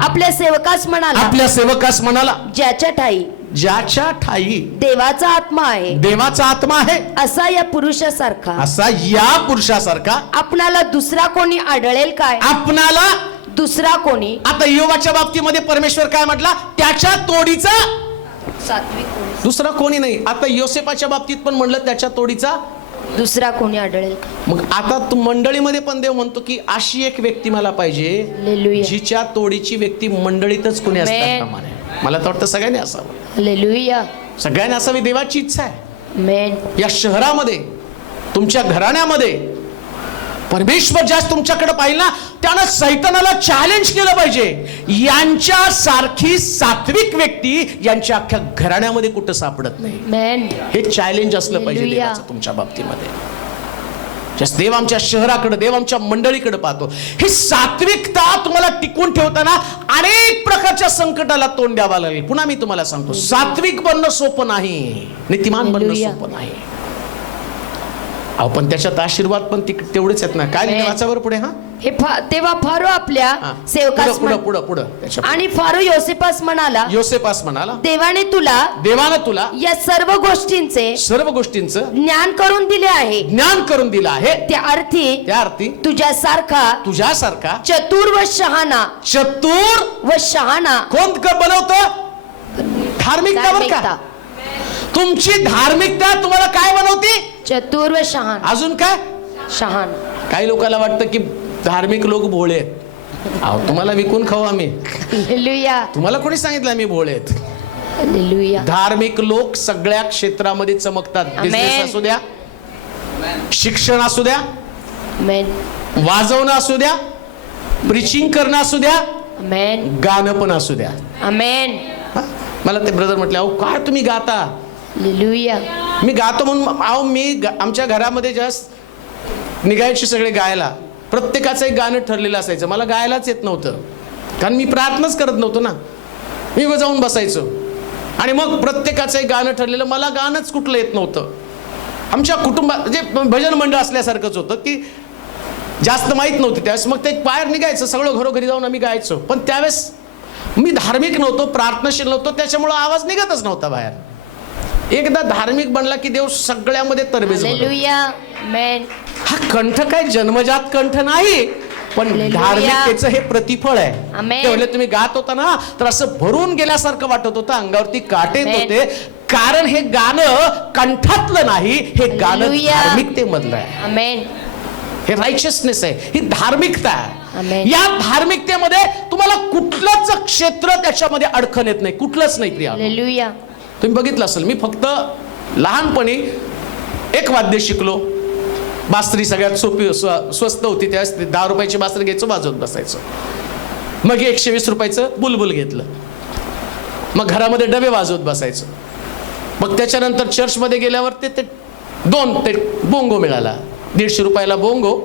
आपल्या सेवकास म्हणाला ज्याच्या ठाई देवाचा आत्मा आहे असा या पुरुषासारखा आपणाला दुसरा कोणी आढळेल काय? आपणाला दुसरा कोणी. आता योबाच्या बाबतीमध्ये परमेश्वर काय म्हटला? त्याच्या तोडीचा सात्विक दुसरा कोणी नाही. आता योसेफाच्या बाबतीत पण म्हणलं त्याच्या तोडीचा दुसरा कोणी आढळेल. मग आता तू मंडळीमध्ये पण देव म्हणतो की अशी एक व्यक्ती मला पाहिजे जिच्या तोडीची व्यक्ती मंडळीतच कोणी असतात. मला तर वाटतं सगळ्यांनी असावं. हालेलुया. सगळ्यांनी असावी देवाची इच्छा आहे. या शहरामध्ये, तुमच्या घराण्यामध्ये परमेश्वर जास्त तुमच्याकडे पाहिलं ना त्यानं सैतानाला चॅलेंज केलं पाहिजे. यांच्या सारखी सात्विक व्यक्ती यांच्या अख्ख्या घराण्यामध्ये कुठं सापडत नाही. हे चॅलेंज असलं पाहिजे देवाचं तुमच्या बाबतीमध्ये. देव आमच्या शहराकडे, देव आमच्या मंडळीकडे पाहतो. ही सात्विकता तुम्हाला टिकून ठेवताना अनेक प्रकारच्या संकटाला तोंड द्यावं लागेल. पुन्हा मी तुम्हाला सांगतो, सात्विक बनणं सोपं नाही, नीतिमान बनणं सोपं नाही. पण त्याच्यात आशीर्वाद पण तेवढेच आहेत ना. काय वाचावर पुढे. तेव्हा फारो आपल्या सेवकास पुढं आणि फारो योसेफास म्हणाला देवाने तुला या सर्व गोष्टींचे ज्ञान करून दिले आहे. त्या अर्थी तुझ्यासारखा चतुर व शहाणा कोण बनवतो? धार्मिकता. बरं का, तुमची धार्मिकता तुम्हाला काय बनवते? चतुर व शहाण. अजून काय? शहाण. काही लोकांना वाटतं की धार्मिक लोक भोळे आहेत. तुम्हाला विकून खाऊ आम्ही. तुम्हाला कोणी सांगितलं आम्ही भोळे आहेत? धार्मिक लोक सगळ्या क्षेत्रामध्ये चमकतात. बिझनेस असू द्या, शिक्षण असू द्या, वाजवणं असू द्या, प्रीचिंग करणं असू द्या, गाणं पण असू द्या. मला ते ब्रदर म्हटले, अहो काय तुम्ही गाता? मी गातो म्हणून मी आमच्या घरामध्ये जास्त निघायचे सगळे गायला. प्रत्येकाचं एक गाणं ठरलेलं असायचं. मला गायलाच येत नव्हतं कारण मी प्रार्थनाच करत नव्हतो ना. मी जाऊन बसायचो आणि मग प्रत्येकाचं एक गाणं ठरलेलं, मला गाणंच कुठलं येत नव्हतं. आमच्या कुटुंबात जे भजन मंडळ असल्यासारखंच होतं की जास्त माहीत नव्हतं त्यावेळेस. मग ते बाहेर निघायचं, सगळं घरोघरी जाऊन आम्ही गायचो. पण त्यावेळेस मी धार्मिक नव्हतो, प्रार्थनाशील नव्हतो, त्याच्यामुळं आवाज निघतच नव्हता बाहेर. एकदा धार्मिक बनला की देव सगळ्यामध्ये तरबेज. हा कंठ काय जन्मजात कंठ नाही, पण धार्मिकतेचं हे प्रतिफळ आहे. तुम्ही गात होता ना तर असं भरून गेल्यासारखं वाटत होतं, अंगावरती काटे येत होते, कारण हे गाणं कंठातलं नाही, हे गाणं धार्मिकतेमधलं आहे. हे रायचियसनेस आहे, ही धार्मिकता आहे. Amen. या धार्मिकतेमध्ये तुम्हाला कुठलंच क्षेत्र त्याच्यामध्ये अडखण येत नाही, कुठलंच नाही प्रिया. हालेलुया. तुम्ही बघितलं असेल, मी फक्त लहानपणी एक वाद्य शिकलो. बासरी सगळ्यात सोपी स्वस्त होती, त्यावेळेस 10 रुपयाची बासरी घ्यायचो, वाजवत बसायचं. मग 120 रुपयाचं बुलबुल घेतलं, मग घरामध्ये डबे वाजवत बसायचं. मग त्याच्यानंतर चर्चमध्ये गेल्यावर ते बोंगो मिळाला. 150 रुपयाला बोंगो,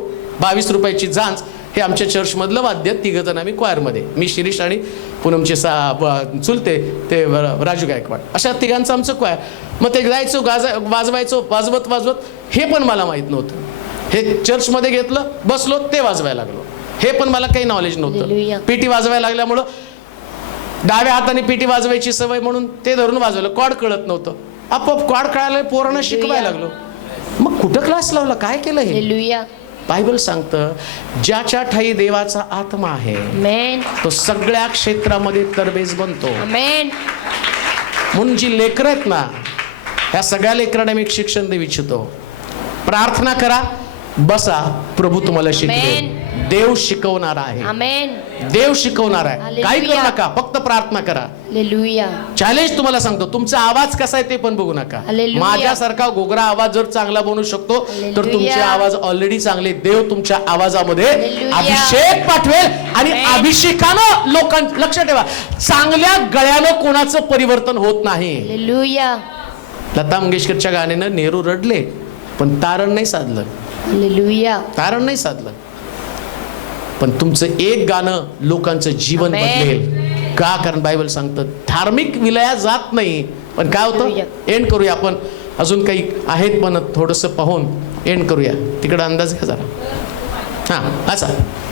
22 रुपयाची झांज. हे आमच्या चर्चमधलं वाद्य. 3 जण आम्ही क्वायरमध्ये, मी शिरीष आणि पूनमचे चुलते ते राजू गायकवाड, अशा 3घांचं आमचं क्वायर. मग ते जायचो, वाजवायचो, वाजवत हे पण मला माहीत नव्हतं. हे चर्चमध्ये घेतलं, बसलो, ते वाजवायला लागलो. हे पण मला काही नॉलेज नव्हतं. पेटी वाजवायला लागल्यामुळं डाव्या हाताने पेटी वाजवायची सवय म्हणून ते धरून वाजवलं. कॉर्ड कळत नव्हतं, आपोआप कॉर्ड कळायला पोरांना शिकवायला लागलो. मग कुठं क्लास लावला, काय केलं हे? हालेलुया. बायबल सांगतं, ज्याच्या ठाई देवाचा आत्मा आहे आमेन. तो सगळ्या क्षेत्रामध्ये तरबेज बनतो. आमेन. म्हणून जी लेकरं आहेत ना, ह्या सगळ्या लेकरांना मी एक शिक्षण देऊ इच्छितो. प्रार्थना करा, बसा, प्रभू तुम्हाला शिकवेल. देव शिकवणार आहे. आमेन. देव शिकवणार आहे. हालेलुया. काही करू नका, फक्त प्रार्थना करा. हालेलुया. चॅलेंज तुम्हाला सांगतो, तुमचा आवाज कसा आहे ते पण बघू नका. हालेलुया. माझ्यासारखा घोगरा आवाज जर चांगला बनू शकतो तर हालेलुया. तुमचे आवाज ऑलरेडी चांगले. देव तुमच्या आवाजामध्ये हालेलुया. अभिषेक पाठवेल आणि आमेन. अभिषेकानं लक्षात ठेवा, चांगल्या गळ्यानं कोणाचं परिवर्तन होत नाही. हालेलुया. लता मंगेशकरच्या गाण्यानं नेहरू रडले पण तारण नाही साधलं. हालेलुया. तारण नाही साधलं. पण तुमचं एक गाणं लोकांचं जीवन आमेन. बदलेल. का? कारण बायबल सांगतं धार्मिक विलया जात नाही. पण काय होतं, एंड करूया आपण. अजून काही आहेत पण थोडंसं पाहून एंड करूया. तिकडे अंदाज घ्या जरा. हा, असा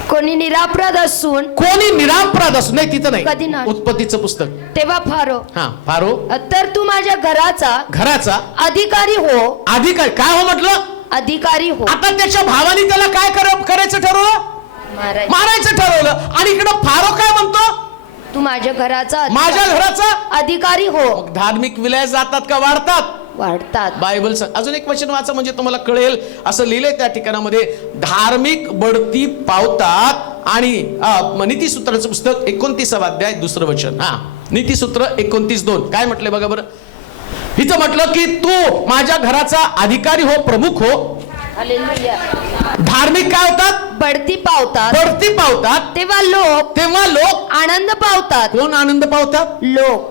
कोणी निरापराध असून, कोणी निरापराध असू नाही, तिथं कधी नाही, नाही. उत्पत्तीचं पुस्तक. तेव्हा फारो, फारो, तर तू माझ्या घराचा अधिकारी हो. अधिकारी काय हो म्हटलं? अधिकारी हो. आता त्याच्या भावाने त्याला काय करायचं ठरवलं? मारायचं ठरवलं. आणि इकडं फारो काय म्हणतो? तू माझ्या माझ्या घराचा अधिकारी हो. मग धार्मिक विलय जातात का वाढतात? वाढतात. बायबल अजून एक वचन वाचा म्हणजे तुम्हाला कळेल. असं लिहिलंय त्या ठिकाणामध्ये, धार्मिक बढती पावतात. आणि नीतिसूत्राचं पुस्तक 29वा अध्याय 2रं वचन. नीतिसूत्र 29:2 काय म्हटलंय बघा बरं. इथं म्हटलं की तू माझ्या घराचा अधिकारी हो, प्रमुख हो. हालेलुया. धार्मिक काय होतात? बढती पावतात. बढती पावतात. तेव्हा लोक आनंद पावतात. कोण आनंद पावतात? लोक.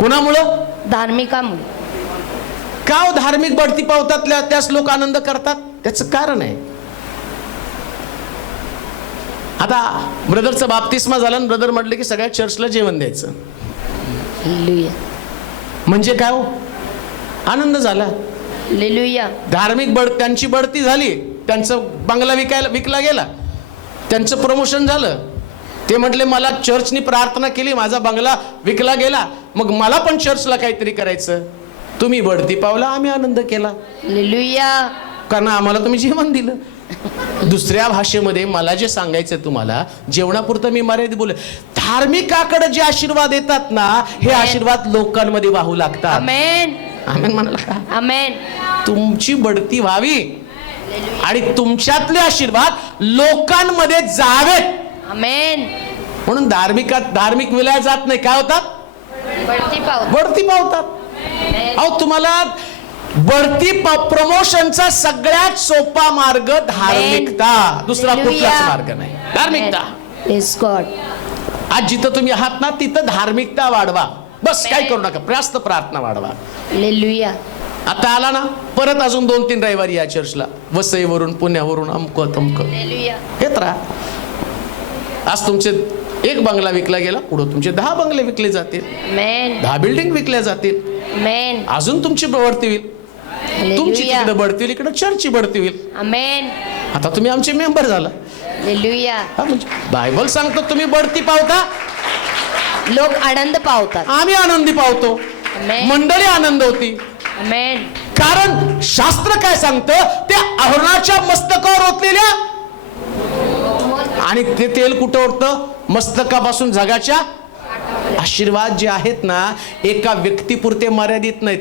कोणामुळं? धार्मिकामुळे. का हो धार्मिक बढती पावतात, त्याच लोक आनंद करतात? त्याचं कारण आहे. आता ब्रदरचा बाप्तिस्मा झाला, ब्रदर म्हटलं की सगळ्या चर्चला जेवण द्यायचं. हालेलुया. म्हणजे काय हो? आनंद झाला. हालेलुया. धार्मिक त्यांची बढती झाली, त्यांचं बंगला विकला गेला, त्यांचं प्रमोशन झालं. ते म्हटले मला चर्चनी प्रार्थना केली, माझा बंगला विकला गेला, मग मला पण चर्चला काहीतरी करायचं. तुम्ही बढती पावला, आम्ही आनंद केला. हालेलुया. कारण आम्हाला तुम्ही जेवण दिलं. दुसऱ्या भाषेमध्ये मला जे सांगायचं तुम्हाला, जेवणापुरतं मी मर्यादित बोल. धार्मिकाकडे जे आशीर्वाद येतात ना, हे आशीर्वाद लोकांमध्ये वाहू लागतात. आमेन. आमेन म्हणाला का? आमेन. तुमची बढती व्हावी आणि तुमच्यातले आशीर्वाद लोकांमध्ये जावेत. आमेन. म्हणून धार्मिक विलय जात नाही. काय होतात? बढती पावतात. अहो तुम्हाला बढती प्रमोशनचा सगळ्यात सोपा मार्ग धार्मिकता, दुसरा कुठलाच मार्ग नाही. धार्मिकता. Yes God. आज जिथं तुम्ही आहात ना, तिथं धार्मिकता वाढवा. बस काय करू नका, जास्त प्रार्थना वाढवा. हालेलुया. आता आला ना परत अजून 2-3 रविवारी या चर्चला, वसईवरून, पुण्यावरून, अमकं तमकं हालेलुया. येत राहा. आज तुमचे 1 बंगला विकला गेला, पुढे तुमचे 10 बंगले विकले जातील, आमेन. 10 बिल्डिंग विकल्या जातील. आमेन. अजून तुमची बढती होईल. तुमची तिकडे बढती होईल, इकडे चर्चची बढती होईल. आमेन. आता तुम्ही आमचे मेंबर झाला. हालेलुया. म्हणजे बायबल सांगतो तुम्ही बढती पावता, लोक आनंद पावतात. आम्ही आनंदी पावतो, आमेन. मंडळी आनंद होती. आमेन. कारण शास्त्र काय सांगतं, त्या अहरोनाच्या मस्तकावर ओतलेल्या, आणि ते तेल कुठं ओततं? मस्तकापासून जगाच्या आशीर्वाद जे आहेत ना, एका व्यक्तीपुरते मर्यादित नाहीत.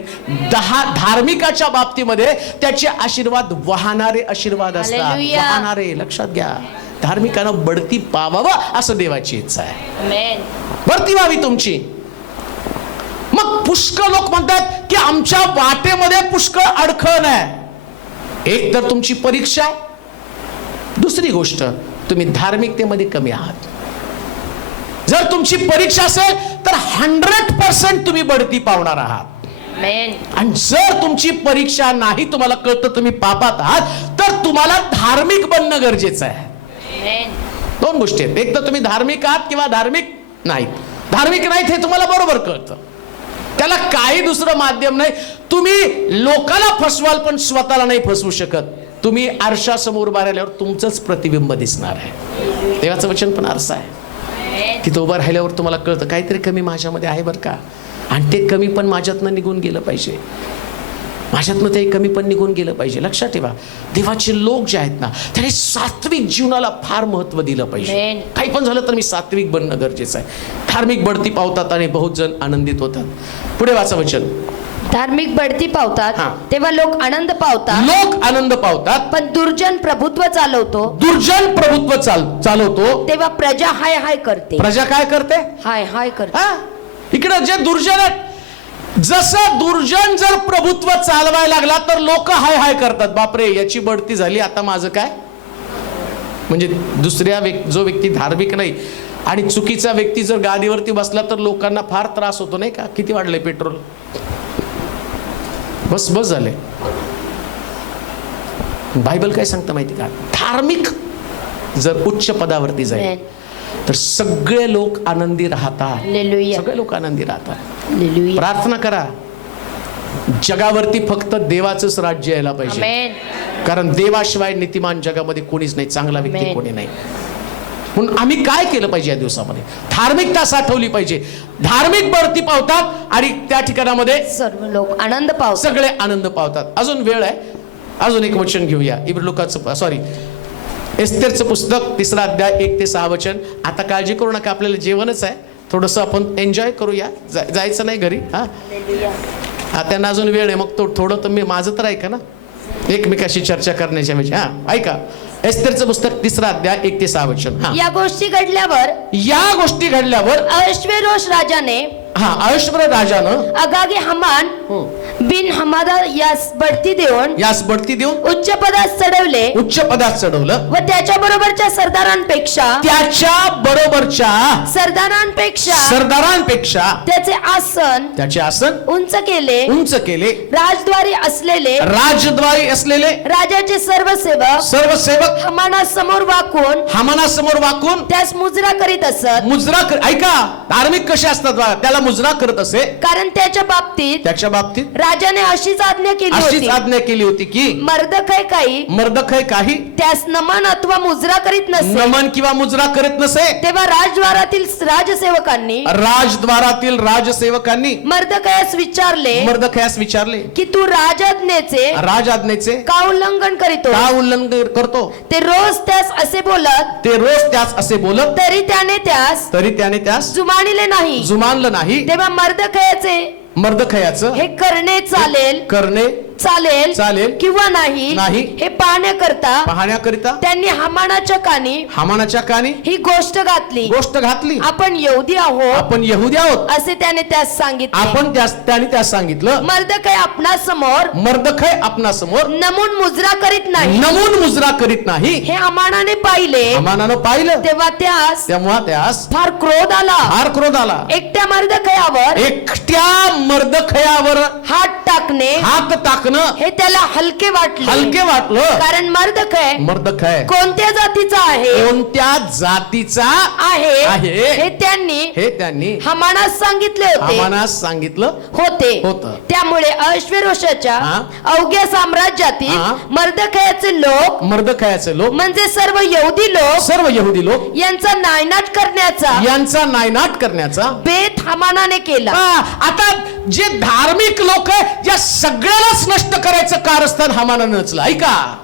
10 धार्मिकाच्या बाबतीमध्ये त्याचे आशीर्वाद वाहणारे आशीर्वाद असतात. हालेलुया. वाहणारे, लक्षात घ्या. धार्मिकानं बढती पावावं असं देवाची इच्छा आहे. आमेन. बढती व्हावी तुमची. मग पुष्कळ लोक म्हणतात की आमच्या वाटेमध्ये पुष्कळ अडखळ आहे. एक तर तुमची परीक्षा आहे, दुसरी गोष्ट तुम्ही धार्मिकतेमध्ये कमी आहात. जर तुमची परीक्षा असेल तर 100% तुम्ही बढती पावणार आहात. आमेन. आणि जर तुमची परीक्षा नाही, तुम्हाला कळतं तुम्ही पापात आहात, तर तुम्हाला धार्मिक बनणं गरजेचं आहे. आमेन. दोन गोष्टी आहेत. एक तर तुम्ही धार्मिक आहात किंवा धार्मिक नाहीत. धार्मिक नाहीत हे तुम्हाला बरोबर कळतं, त्याला काही दुसरं माध्यम नाही. तुम्ही लोकाला फसवाल पण स्वतःला नाही फसवू शकत. तुम्ही आरशासमोर उभा राहिल्यावर तुमचंच प्रतिबिंब दिसणार आहे. देवाचं वचन पण आरसा आहे. तिथं उभं राहिल्यावर तुम्हाला कळतं काहीतरी कमी माझ्यामध्ये आहे बरं का, आणि ते कमी पण माझ्यातनं निघून गेलं पाहिजे. माझ्यातनं ते कमी पण निघून गेलं पाहिजे. लक्षात ठेवा, देवाचे लोक जे आहेत ना, त्यांनी सात्विक जीवनाला फार महत्व दिलं पाहिजे. काही पण झालं तर मी सात्विक बनणं गरजेचं आहे. धार्मिक बढती पावतात आणि बहुत जण आनंदित होतात. पुढे वाचा वचन. धार्मिक बढती पावतात हा. तेव्हा लोक आनंद पावतात, लोक आनंद पावतात. पण दुर्जन प्रभुत्व चालवतो दुर्जन प्रभुत्व चालवतो तेव्हा प्रजा हाय हाय करते. प्रजा काय करते? हाय हाय करते. हा, इकडे जे दुर्जन आहेत, जसं दुर्जन जर प्रभुत्व चालवायला लागला तर लोक हाय हाय करतात. बापरे, याची बढती झाली, आता माझं काय? म्हणजे दुसऱ्या जो व्यक्ती धार्मिक नाही आणि चुकीचा व्यक्ती जर गादीवरती बसला तर लोकांना फार त्रास होतो नाही का? किती वाढलंय पेट्रोल, बस बस झाले. बायबल काय सांगतं माहिती का? धार्मिक जर उच्च पदावरती जाईल तर सगळे लोक आनंदी राहतात. हालेलुया. सगळे लोक आनंदी राहतात. हालेलुया. प्रार्थना करा, जगावरती फक्त देवाचंच राज्य यायला पाहिजे. आमेन. कारण देवाशिवाय नीतिमान जगामध्ये कोणीच नाही, चांगला व्यक्ती आमेन. कोणी नाही. म्हणून आम्ही काय केलं पाहिजे या दिवसामध्ये? धार्मिकता साठवली पाहिजे. धार्मिक बढती पावतात आणि त्या ठिकाणामध्ये सर्व लोक आनंद पावतात. सगळे आनंद पावतात. अजून वेळ आहे, अजून एक वचन घेऊया. एस्तेरचं पुस्तक 3 अध्याय 1 ते 6 वचन. आता काळजी करू नका, आपल्याला जेवणच आहे, थोडंसं आपण एन्जॉय करूया. जायचं नाही घरी. हा, त्यांना अजून वेळ आहे. मग थोडं तर मी माझं तर ऐका ना, एकमेकाशी चर्चा करण्याच्या वेळी. हा ऐका, एस्तेरचं पुस्तक 3 अध्याय 1 ते 6 वचन. या गोष्टी घडल्यावर अहश्वेरोश राजाने अहश्वेरोश राजानं अगागे हमान बिन हमादा यास बढती देऊन उच्च पदात चढवलं व त्याच्या बरोबरच्या सरदारांपेक्षा त्याचे आसन उंच केले. राजद्वारी असलेले राजाचे सर्व सेवक हमाना समोर वाकून त्यास मुजरा करीत असत. ऐका, धार्मिक कसे असतात बघा, त्याला मुजरा करत असे. कारण त्याच्या बाबतीत राजाने अशीच आज्ञा केली होती की मर्दखय काही त्यास नमन अथवा मुजरा करीत नसे. नमन किंवा मुजरा करीत नसे. तेव्हा राजद्वारातील राजसेवकांनी मर्दखयास विचारले की तू राजआज्ञेचे का उल्लंघन करतो? ते रोज त्यास असे बोलत तरी त्याने त्यास जुमानलं नाही. तेव्हा मर्दखयाचं हे करणे चालेल किंवा नाही हे पाहण्याकरिता त्यांनी हामानाच्या कानी ही गोष्ट घातली. आपण यहुदी आहोत असे त्याने त्यास सांगितलं. मर्दखय आपणासमोर नमून मुजरा करीत नाही हे हामानाने पाहिले. तेव्हा त्यास फार क्रोध आला. एकट्या मर्दखयावर हात टाकणं हे त्याला हलके वाटलं. कारण मर्दखय कोणत्या जातीचा आहे हे त्यांनी हामानास सांगितलं होते. त्यामुळे अहश्वेरोशाच्या अवघ्या साम्राज्यातील मर्दखयाचे लोक म्हणजे सर्व यहुदी लोक यांचा नायनाट करण्याचा बेत हामानाने केला. आता जे धार्मिक लोक या सगळ्यालाच नष्ट करायचं कारस्थान हामानानं रचलं. ऐका,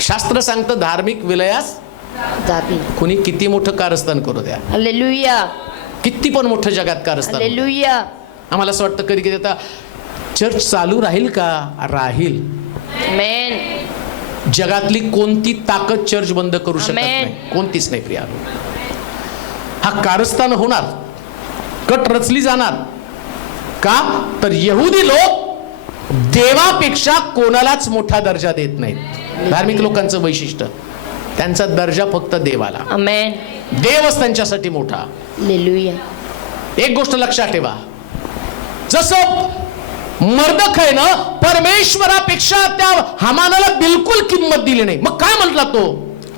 शास्त्र सांगतं धार्मिक विलयास कुणी किती मोठं कारस्थान करू द्या. हालेलुया. किती पण मोठं जगात कारस्थान. हालेलुया. आम्हाला असं वाटतं कधी आता चर्च चालू राहील का? राहील. आमेन. जगातली कोणती ताकद चर्च बंद करू शकत Amen. नाही, कोणतीच नाही प्रिया. हा कारस्थान होणार, कट रचली जाणार. का तर यहुदी लोक देवापेक्षा कोणालाच मोठा दर्जा देत नाहीत. धार्मिक लोकांचं वैशिष्ट्य, त्यांचा दर्जा फक्त देवाला. आमेन. देवच त्यांच्यासाठी मोठा. हालेलुया. एक गोष्ट लक्षात ठेवा, जसं मर्दखैनं परमेश्वरापेक्षा त्या हामानाला बिलकुल किंमत दिली नाही, मग काय म्हटला तो,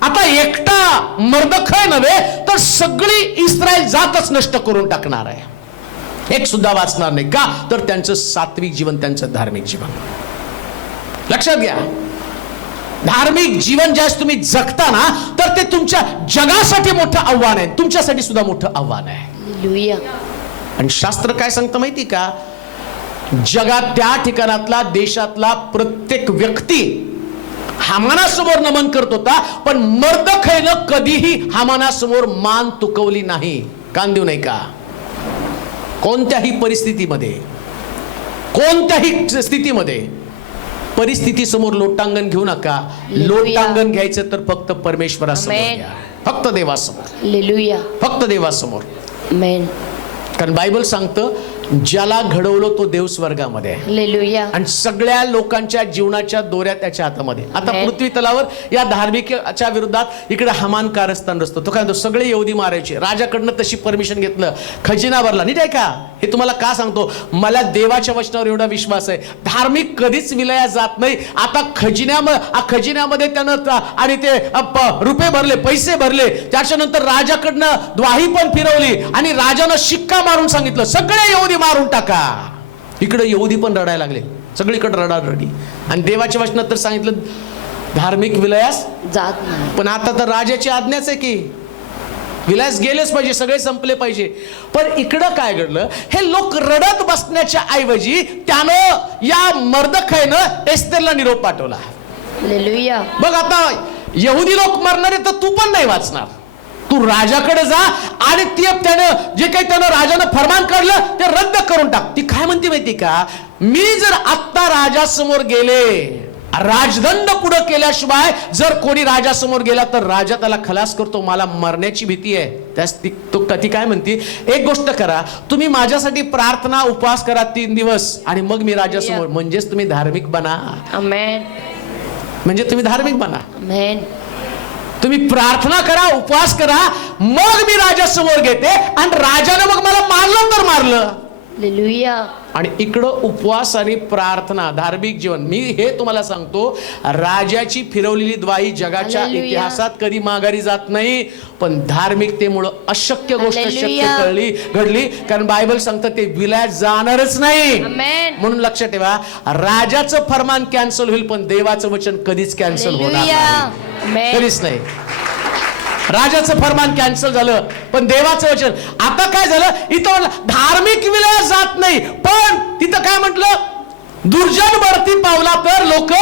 आता एकटा मर्दखै नव्हे तर सगळी इस्रायल जातच नष्ट करून टाकणार आहे, एक सुद्धा वाचणार नाही. का तर त्यांचं सात्विक जीवन, त्यांचं धार्मिक जीवन. लक्षात घ्या, धार्मिक जीवन ज्यावेळेस तुम्ही जगता ना, तर ते तुमच्या जगासाठी मोठं आव्हान आहे, तुमच्यासाठी सुद्धा मोठं आव्हान आहे. हालेलुया. आणि शास्त्र काय सांगतं माहिती का, जगात त्या ठिकाणातला देशातला प्रत्येक व्यक्ती हामानासमोर नमन करत होता, पण मर्दखैनं कधीही हामानासमोर मान तुकवली नाही. कान देऊ नाही का, कोणत्याही परिस्थितीमध्ये, कोणत्याही स्थितीमध्ये परिस्थिती समोर लोटांगण घेऊ नका. लोटांगण घ्यायचं तर फक्त परमेश्वरासमोर घ्या, फक्त देवासमोर, हालेलुया. फक्त देवासमोर. आमेन. कारण बायबल सांगतं, ज्याला घडवलं तो देव स्वर्गामध्ये आहे, हालेलुया. आणि सगळ्या लोकांच्या जीवनाच्या दोऱ्या त्याच्या हातामध्ये. आता Amen. पृथ्वी तलावर या धार्मिकच्या विरोधात इकडे हमान कारस्थान रचतो. तो काय म्हणतो, सगळे यहुदी मारायचे. राजाकडनं तशी परमिशन घेतलं, खजिना भरला. नीट आहे का, हे तुम्हाला का सांगतो, मला देवाच्या वचनावर एवढा विश्वास आहे, धार्मिक कधीच विलया जात नाही. आता खजिन्यामध्ये त्यानं आणि ते रुपये भरले, पैसे भरले, त्याच्यानंतर राजाकडनं द्वाही पण फिरवली, आणि राजानं शिक्का मारून सांगितलं, सगळे यहुदी मारून टाका. इकडे यहुदी पण रडायला लागले, सगळीकडे रडारडी. आणि देवाच्या वचनात तर सांगितलं, धार्मिक विलयास जात नाही. पण आता तर राजाची आज्ञाच आहे की विलास गेलेच पाहिजे, सगळे संपले पाहिजे. पण इकडं काय घडलं, हे लोक रडत बसण्याच्या ऐवजी त्यानं या मर्दखैनं एस्तेरला निरोप पाठवला. हालेलुया. बघ, आता यहुदी लोक मरणारे तर तू पण नाही वाचणार, तू राजाकडे जा आणि त्यानं जे काही त्यानं राजानं फरमान काढलं ते रद्द करून टाक. ती काय म्हणते माहिती का, मी जर आत्ता राजासमोर गेले, राजदंड पुढे केल्याशिवाय जर कोणी राजासमोर गेला तर राजा त्याला खलास करतो, मला मरण्याची भीती आहे. ती काय म्हणते, एक गोष्ट करा, तुम्ही माझ्यासाठी प्रार्थना उपवास करा 3 दिवस, आणि मग मी राजासमोर. म्हणजेच तुम्ही धार्मिक बना. आमेन. म्हणजे तुम्ही धार्मिक बना. आमेन. तुम्ही प्रार्थना करा, उपवास करा, मग मी राजासमोर घेते, आणि राजाने मग मला मारलं तर मारलं. हालेलुया. आणि इकडं उपवास आणि प्रार्थना, धार्मिक जीवन. मी हे तुम्हाला सांगतो, राजाची फिरवलेली द्वाही जगाच्या हालेलुया. इतिहासात कधी माघारी जात नाही, पण धार्मिकतेमुळं अशक्य गोष्ट शक्य हालेलुया. घडली. कारण बायबल सांगतं ते विलायत जाणारच नाही. आमेन. म्हणून लक्षात ठेवा, राजाचं फरमान कॅन्सल होईल, पण देवाचं वचन कधीच कॅन्सल होणार हालेलुया. नाही, आमेन. कधीच नाही. राजाचं फरमान कॅन्सल झालं, पण देवाचं वचन. आता काय झालं, इथं धार्मिक विलय जात नाही, पण तिथं काय म्हटलं, दुर्जन बढती पावला तर लोक,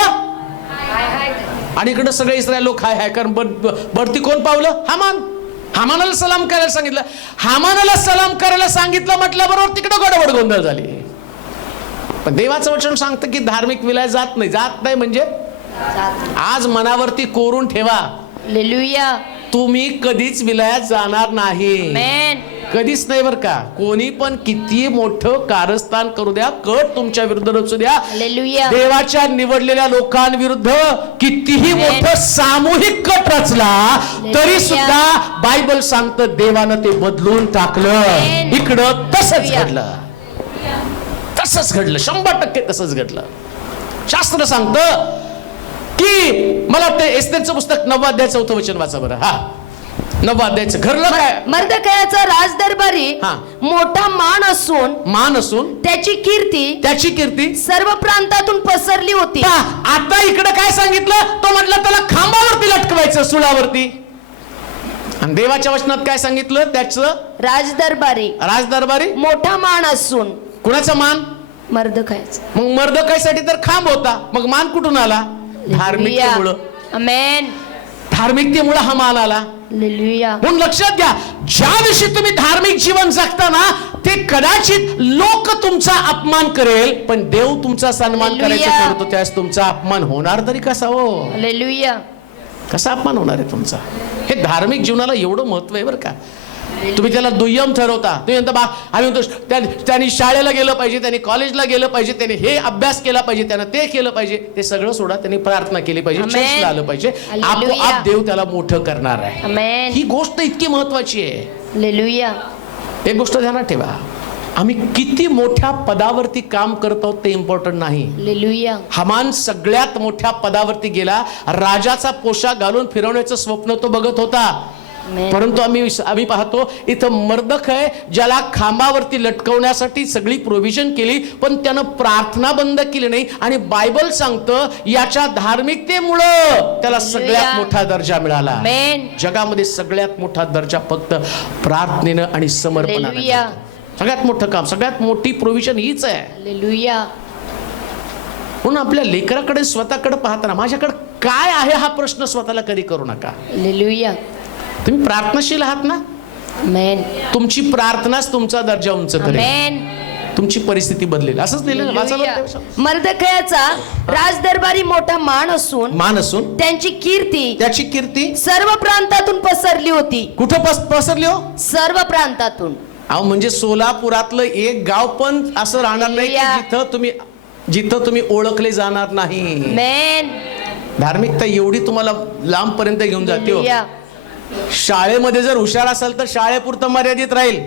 आणि इकडे सगळे इस्रायल लोक हाय हाय. कारण बढती कोण पावलं, हामानाला सलाम करायला सांगितलं. हामानाला सलाम करायला सांगितलं म्हटल्याबरोबर तिकडे गडबड गोंधळ झाली. पण देवाचं वचन सांगतं की धार्मिक विलय जात नाही म्हणजे आज मनावरती कोरून ठेवा, हालेलुया. तुम्ही कधीच विलयात जाणार नाही. आमेन. कधीच नाही बरं का. कोणी पण किती मोठं कारस्थान करू द्या, कट तुमच्या विरुद्ध रचू द्या, हालेलुया. देवाच्या निवडलेल्या लोकांविरुद्ध कितीही Amen. मोठं सामूहिक कट रचला तरी सुद्धा बायबल सांगतं देवानं ते बदलून टाकलं. Amen. इकडं तसंच हालेलुया. घडलं, तसंच घडलं, 100% तसंच घडलं. शास्त्र सांगतं की, मला वाटतं एस्तेरचं पुस्तक 9 अध्याय 4 वचन वाचा बरं. हा, 9 अध्यायचं. घडलं काय, मर्दखयाचा राजदरबारी हा. मोठा मान असून त्याची कीर्ती सर्व प्रांतातून पसरली होती. आता इकडे काय सांगितलं, तो म्हटलं त्याला खांबावरती लटकवायचं, सुळावरती. आणि देवाच्या वचनात काय सांगितलं, त्याचं राजदरबारी मोठा मान असून. कुणाचा मान, मर्दखयाचा. मग मर्दकायसाठी तर खांब होता, मग मान कुठून आला, धार्मिकतेमुळं. आमेन. धार्मिकतेमुळं हा मान आला. हालेलुया. म्हणून लक्षात घ्या, ज्या दिवशी तुम्ही धार्मिक जीवन जगता ना, ते कदाचित लोक तुमचा अपमान करेल, पण देव तुमचा सन्मान हालेलुया. करायचा करतो, त्यास तुमचा अपमान होणार तरी कसा हो? हालेलुया. कसा अपमान होणार आहे तुमचा? हे धार्मिक जीवनाला एवढं महत्व आहे बरं का. तुम्ही त्याला दुय्यम ठरवता. तुम्ही म्हणता बा आम्ही म्हणतो त्यांनी शाळेला गेलं पाहिजे, त्यांनी कॉलेजला गेलं पाहिजे, त्यांनी हे अभ्यास केला पाहिजे, त्यानं ते केलं पाहिजे. ते सगळं सोडा, त्यांनी प्रार्थना केली पाहिजे, Amen. चर्चला आलं पाहिजे, Hallelujah. आपोआप देव त्याला मोठं करणार आहे. आमेन. ही गोष्ट इतकी महत्वाची आहे. हालेलुया. एक गोष्ट ध्यानात ठेवा, आम्ही किती मोठ्या पदावरती काम करत आहोत ते इम्पॉर्टंट नाही. हालेलुया. हामान सगळ्यात मोठ्या पदावरती गेला, राजाचा पोशाख घालून फिरवण्याचं स्वप्न तो बघत होता. आमेन. परंतु आम्ही पाहतो इथं मर्दखय ज्याला खांबावरती लटकवण्यासाठी सगळी प्रोव्हिजन केली, पण त्यानं प्रार्थना बंद केली नाही. आणि बायबल सांगतं याच्या धार्मिकतेमुळं त्याला सगळ्यात मोठा दर्जा मिळाला. आमेन. जगामध्ये सगळ्यात मोठा दर्जा फक्त प्रार्थनेनं आणि समर्पणानं हालेलुया. मिळतो. सगळ्यात मोठं काम, सगळ्यात मोठी प्रोव्हिजन हीच आहे. हालेलुया. म्हणून आपल्या लेकराकडे स्वतःकडे पाहताना माझ्याकडे काय आहे हा प्रश्न स्वतःला कधी करू नका. हालेलुया. तुम्ही प्रार्थनाशील आहात ना, आमेन. तुमची प्रार्थनाच तुमचा दर्जा उंच करेल, आमेन. तुमची परिस्थिती बदलेल. असंच लिहिलं ना, वाचा बरं हालेलुया. ते. मर्दखयाचा राजदरबारी मोठा मान असून मान असून त्यांची कीर्ती त्याची कीर्ती सर्व प्रांतातून पसरली होती. कुठं पसरली हो? सर्व प्रांतातून. अहो म्हणजे सोलापुरातलं एक गाव पण असं राहणार नाही की हालेलुया. जिथं तुम्ही ओळखले जाणार नाही. आमेन. धार्मिकता एवढी तुम्हाला लांब पर्यंत घेऊन जाते हो. हालेलुया. शाळेमध्ये जर हुशार असेल तर शाळेपुरतं मर्यादित राहील.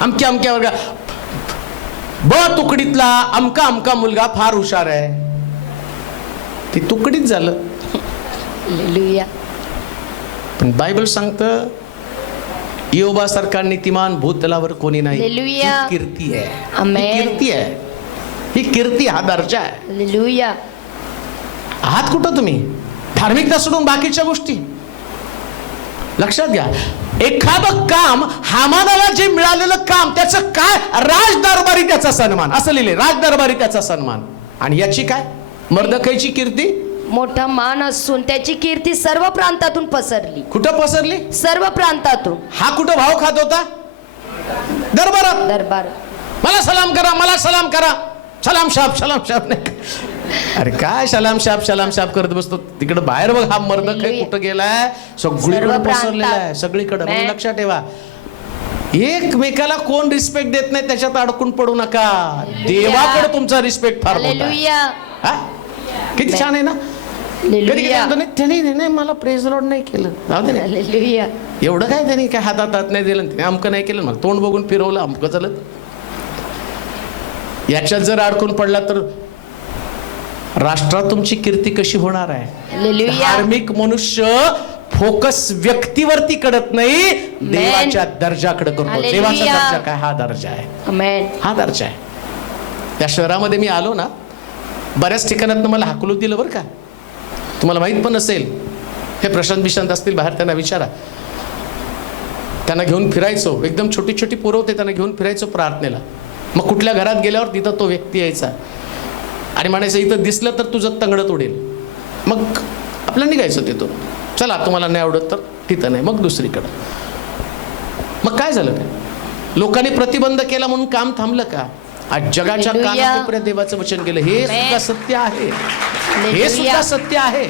अमक्या अमक्या वर्गा ब तुकडीतला अमका अमका मुलगा फार हुशार आहे, ती तुकडीत झालं. हालेलुया. पण बायबल सांगतं योबासारखा नीतिमान भूतलावर कोणी नाही. हालेलुया. ही कीर्ती आहे, आमेन. ही कीर्ती आहे, ही कीर्ती हा दर्जा आहे. हालेलुया. आहात कुठं तुम्ही? धार्मिकता सोडून बाकीच्या गोष्टी. लक्षात घ्या, एखादं काम, हामानाला जे मिळालेलं काम, त्याचं काय राजदरबारी त्याचा सन्मान, असं लिहिले राजदरबारी त्याचा सन्मान. आणि याची काय मर्दखयची कीर्ती मोठा मान असून त्याची कीर्ती सर्व प्रांतातून पसरली. कुठं पसरली? सर्व प्रांतातून. हा कुठं भाव खात होता? दरबारात. दरबार. मला सलाम करा, मला सलाम करा, सलाम शाप नाही. अरे काय सलाम शाप करत बसतो तिकडे बाहेर बघ. हा मर्दखय कुठं गेलाय? सगळीकडे पसरलेला आहे, सगळीकडे. म्हणून लक्षात ठेवा, एकमेकाला कोण रिस्पेक्ट देत नाही त्याच्यात अडकून पडू नका. देवाकडे तुमचा रिस्पेक्ट फार मोठा आहे. हालेलुया. हा? किती छान आहे ना. कधी कधी हालेलुया. म्हणतो, "नाही, त्याने नाही मला प्रेज लॉर्ड नाही केलं." जाऊ दे ना. हालेलुया. एवढं काय त्यांनी काय हातात नाही दिलं, त्याने अमकं नाही केलं, मला तोंड बघून फिरवलं, अमकं झालं. याच्यात जर अडकून पडला तर राष्ट्रात तुमची कीर्ती कशी होणार आहे? हालेलुया. धार्मिक मनुष्य फोकस व्यक्तीवरती करत नाही, देवाच्या दर्जाकडे करतो. हालेलुया. देवाचा दर्जा काय? हा दर्जा आहे, आमेन. हा दर्जा आहे. त्या शहरामध्ये मी आलो ना, बऱ्याच ठिकाणात मला हाकलून दिलं बरं का. तुम्हाला माहित पण नसेल, हे प्रशांत बिशांत असतील बाहेर, त्यांना विचारा. त्यांना घेऊन फिरायचो, एकदम छोटी छोटी पोरं होते, त्यांना घेऊन फिरायचो प्रार्थनेला. मग कुठल्या घरात गेल्यावर तिथं तो व्यक्ती यायचा आणि म्हणायचं इथं दिसलं तर तुझं तंगडं तोडेल. मग आपलं निघायचं तिथून. चला तुम्हाला नाही आवडत तर तिथं नाही, मग दुसरीकडं. मग काय झालं काय? लोकांनी प्रतिबंध केला म्हणून काम थांबलं का? आज जगाच्या हालेलुया. कानाकोपऱ्यात देवाचं वचन गेलं. हे सुद्धा सत्य आहे, हे हालेलुया. सुद्धा सत्य आहे.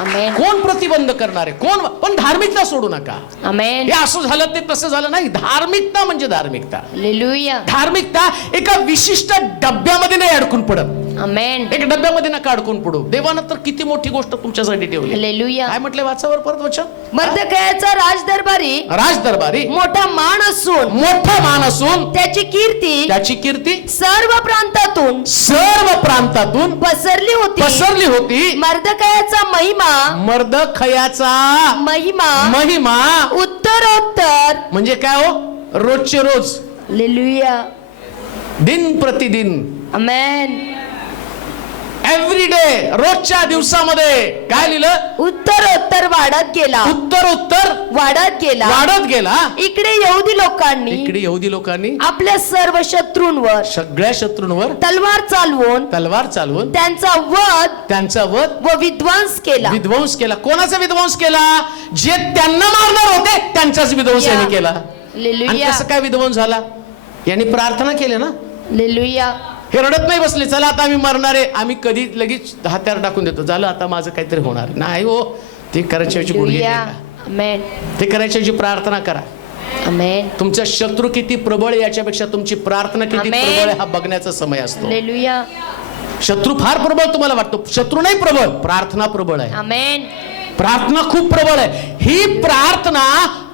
आमेन. कोण प्रतिबंध करणार आहे? कोण? पण धार्मिकता सोडू नका. आमेन. हे असं झालं ते तसं झालं नाही. धार्मिकता म्हणजे धार्मिकता. हालेलुया. धार्मिकता एका विशिष्ट डब्यामध्ये नाही अडकून पडत. आमेन. एक डब्यामध्ये नका अडकून पडू. देवानं तर किती मोठी गोष्ट तुमच्यासाठी ठेवली. हालेलुया. काय म्हटलं वाचावर परत वचन? मर्दखयाचा राजदरबारी राजदरबारी मोठा मान असून मोठा मान असून त्याची त्याची कीर्ती सर्व प्रांतातून सर्व प्रांतातून पसरली होती. पसरली होती. मर्दखयाचा महिमा मर्दखयाचा महिमा उत्तरोत्तर म्हणजे काय हो? रोजचे रोज, हालेलुया. दिन प्रतिदिन, आमेन. एव्हरी डे, रोजच्या दिवसामध्ये काय लिहिलं? उत्तरोत्तर वाढत गेला, उत्तर वाढत गेला. वाढत गेला. इकडे यहुदी लोकांनी इकडे यहुदी लोकांनी आपल्या सर्व शत्रूंवर सगळ्या शत्रूंवर तलवार चालवून त्यांचा वध व विध्वंस केला. कोणाचा विध्वंस केला? जे त्यांना मारणार होते त्यांचाच विध्वंस यांनी केला. आणि हालेलुया, कसं काय विध्वंस झाला? यांनी प्रार्थना केली ना. हालेलुया. हे रडत नाही बसले, चला आता आम्ही मरणार आहे, आम्ही कधी लगेच हात्यावर टाकून देतो, झालं आता माझं काहीतरी होणार नाही. हो, ते करायच्या ऐवजी गुडघे हालेलुया. टेका. आमेन, ते करायच्या ऐवजी प्रार्थना करा. आमेन, तुमचा शत्रू किती प्रबळ आहे याच्यापेक्षा तुमची प्रार्थना किती आमेन. प्रबळ आहे हा बघण्याचा समय असतो. हालेलुया. शत्रू फार प्रबळ तुम्हाला वाटतो, शत्रू नाही प्रबळ, प्रार्थना प्रबळ आहे. आमेन, प्रार्थना खूप प्रबळ आहे. ही प्रार्थना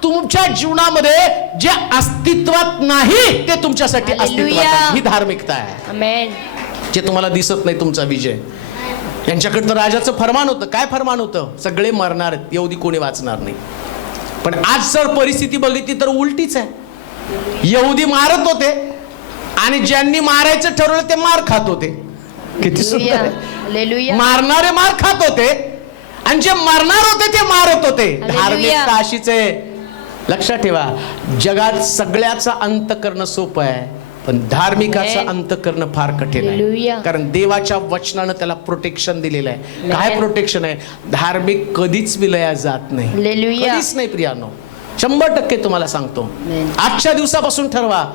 तुमच्या जीवनामध्ये जे अस्तित्वात नाही ते तुमच्यासाठी अस्तित्वात आहे. ही धार्मिकता आहे, आमेन. जे तुम्हाला दिसत नाही. तुमचा विजय यांच्याकडे तर राजाचं फरमान होतं. काय फरमान होतं? सगळे मरणार आहेत, एवढी कोणी वाचणार नाही. पण आज जर परिस्थिती बघितली तर उलटीच आहे. यहुदी मारत होते आणि ज्यांनी मारायचं ठरवलं ते मार खात होते. किती सुंदर आहे. हालेलुया. मारणारे मार खात होते आणि जे मरणार होते ते मारत होते. धार्मिकता अशीच आहे. लक्षात ठेवा, जगात सगळ्याचा अंत करणं सोपं आहे, पण धार्मिकाचा अंत करणं फार कठीण आहे. हालेलुया. कारण देवाच्या वचनानं त्याला प्रोटेक्शन दिलेलं आहे. काय प्रोटेक्शन आहे? धार्मिक कधीच विलया जात नाही, हालेलुया. कधीच नाही प्रियानो. 100% तुम्हाला सांगतो. आमेन. आजच्या दिवसापासून ठरवा,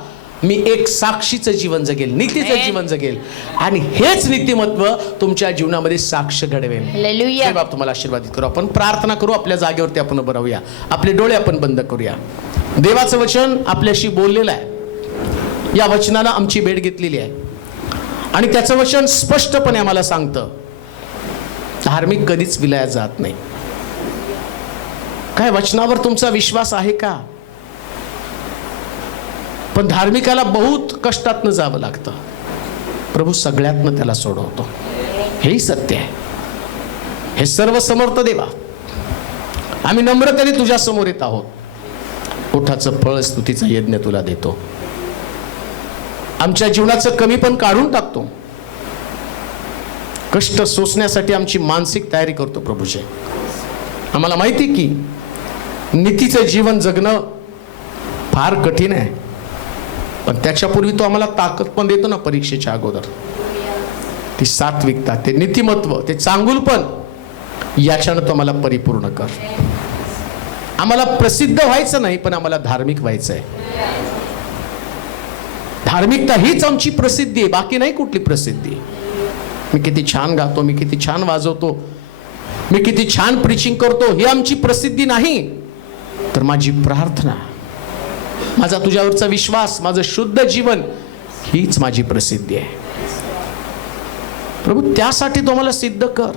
मी एक साक्षीचं जीवन जगेल, नीतीचं आमेन. जीवन जगेल, आणि हेच नीतिमत्व तुमच्या जीवनामध्ये साक्ष घडवेल. हालेलुया. हे बाप तुम्हाला आशीर्वादित करू. आपण प्रार्थना करू, आपल्या जागेवरती आपण उभं राहूया, आपले डोळे आपण बंद करूया. देवाचं वचन आपल्याशी बोललेलं आहे. या वचनानं आमची भेट घेतलेली आहे आणि त्याचं वचन स्पष्टपणे आम्हाला सांगतं, धार्मिक कधीच विलया जात नाही. काय वचनावर तुमचा विश्वास आहे का? पण धार्मिकाला बहुत कष्टातनं जावं लागतं. प्रभू सगळ्यातनं त्याला सोडवतो. हेही सत्य आहे. हे सर्व समर्थ देवा, आम्ही नम्रतेने तुझ्या समोर येत आहोत. ओठाचं फळ स्तुतीचा यज्ञ तुला देतो. आमच्या जीवनाचं कमी पण काढून टाकतो. कष्ट सोसण्यासाठी आमची मानसिक तयारी करतो. प्रभूचे, आम्हाला माहिती की नीतीचं जीवन जगणं फार कठीण आहे, पण त्याच्यापूर्वी तो आम्हाला ताकद पण देतो ना. परीक्षेच्या अगोदर ती सात्विकता, ते नीतिमत्व, ते चांगुलपण, याच्यानं तो आम्हाला परिपूर्ण कर. आम्हाला प्रसिद्ध व्हायचं नाही, पण आम्हाला धार्मिक व्हायचं आहे. धार्मिकता हीच आमची प्रसिद्धी आहे, बाकी नाही कुठली प्रसिद्धी. मी किती छान गातो, मी किती छान वाजवतो, मी किती छान प्रीचिंग करतो, ही आमची प्रसिद्धी नाही. तर माझी प्रार्थना, माझा तुझ्यावरचा विश्वास, माझं शुद्ध जीवन, हीच माझी प्रसिद्धी आहे. प्रभू, त्यासाठी तो मला सिद्ध कर.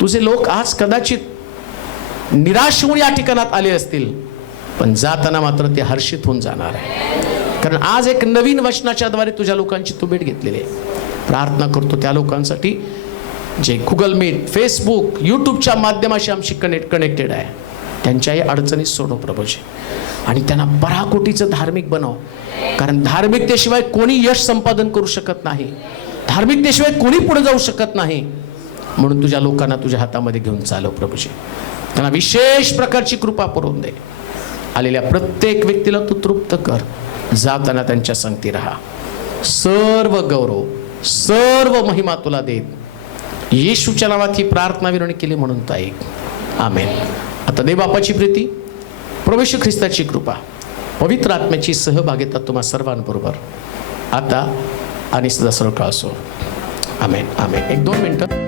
तुझे लोक आज कदाचित निराश होऊन या ठिकाणात आले असतील, पण जाताना मात्र ते हर्षित होऊन जाणार आहे. कारण आज एक नवीन वचनाच्या द्वारे तुझ्या लोकांची तू भेट घेतलेली आहे. प्रार्थना करतो त्या लोकांसाठी जे गुगल मीट, फेसबुक, यूट्यूबच्या माध्यमाशी आमची कनेक्टेड आहे. त्यांच्याही अडचणी सोडव प्रभूजी, आणि त्यांना पराकोटीचं धार्मिक बनव. कारण धार्मिकतेशिवाय कोणी यश संपादन करू शकत नाही, धार्मिकतेशिवाय कोणी पुढे जाऊ शकत नाही. म्हणून तुझ्या लोकांना तुझ्या हातामध्ये घेऊन चालव प्रभूजी. त्यांना विशेष प्रकारची कृपा पुरवून दे. आलेल्या प्रत्येक व्यक्तीला तू तृप्त कर. जाताना त्यांच्या संगती राहा. सर्व गौरव, सर्व महिमा तुला देत येशूच्या नावात ही प्रार्थना विनवणी केली म्हणून तो ऐक. आमेन. आता देवबापाची प्रीती, प्रभू येशू ख्रिस्ताची कृपा, पवित्र आत्म्याची सहभागिता तुम्हा सर्वांबरोबर आता आणि सदा सर्व काळ असो. आमेन. आमेन. 1-2 मिनिटं.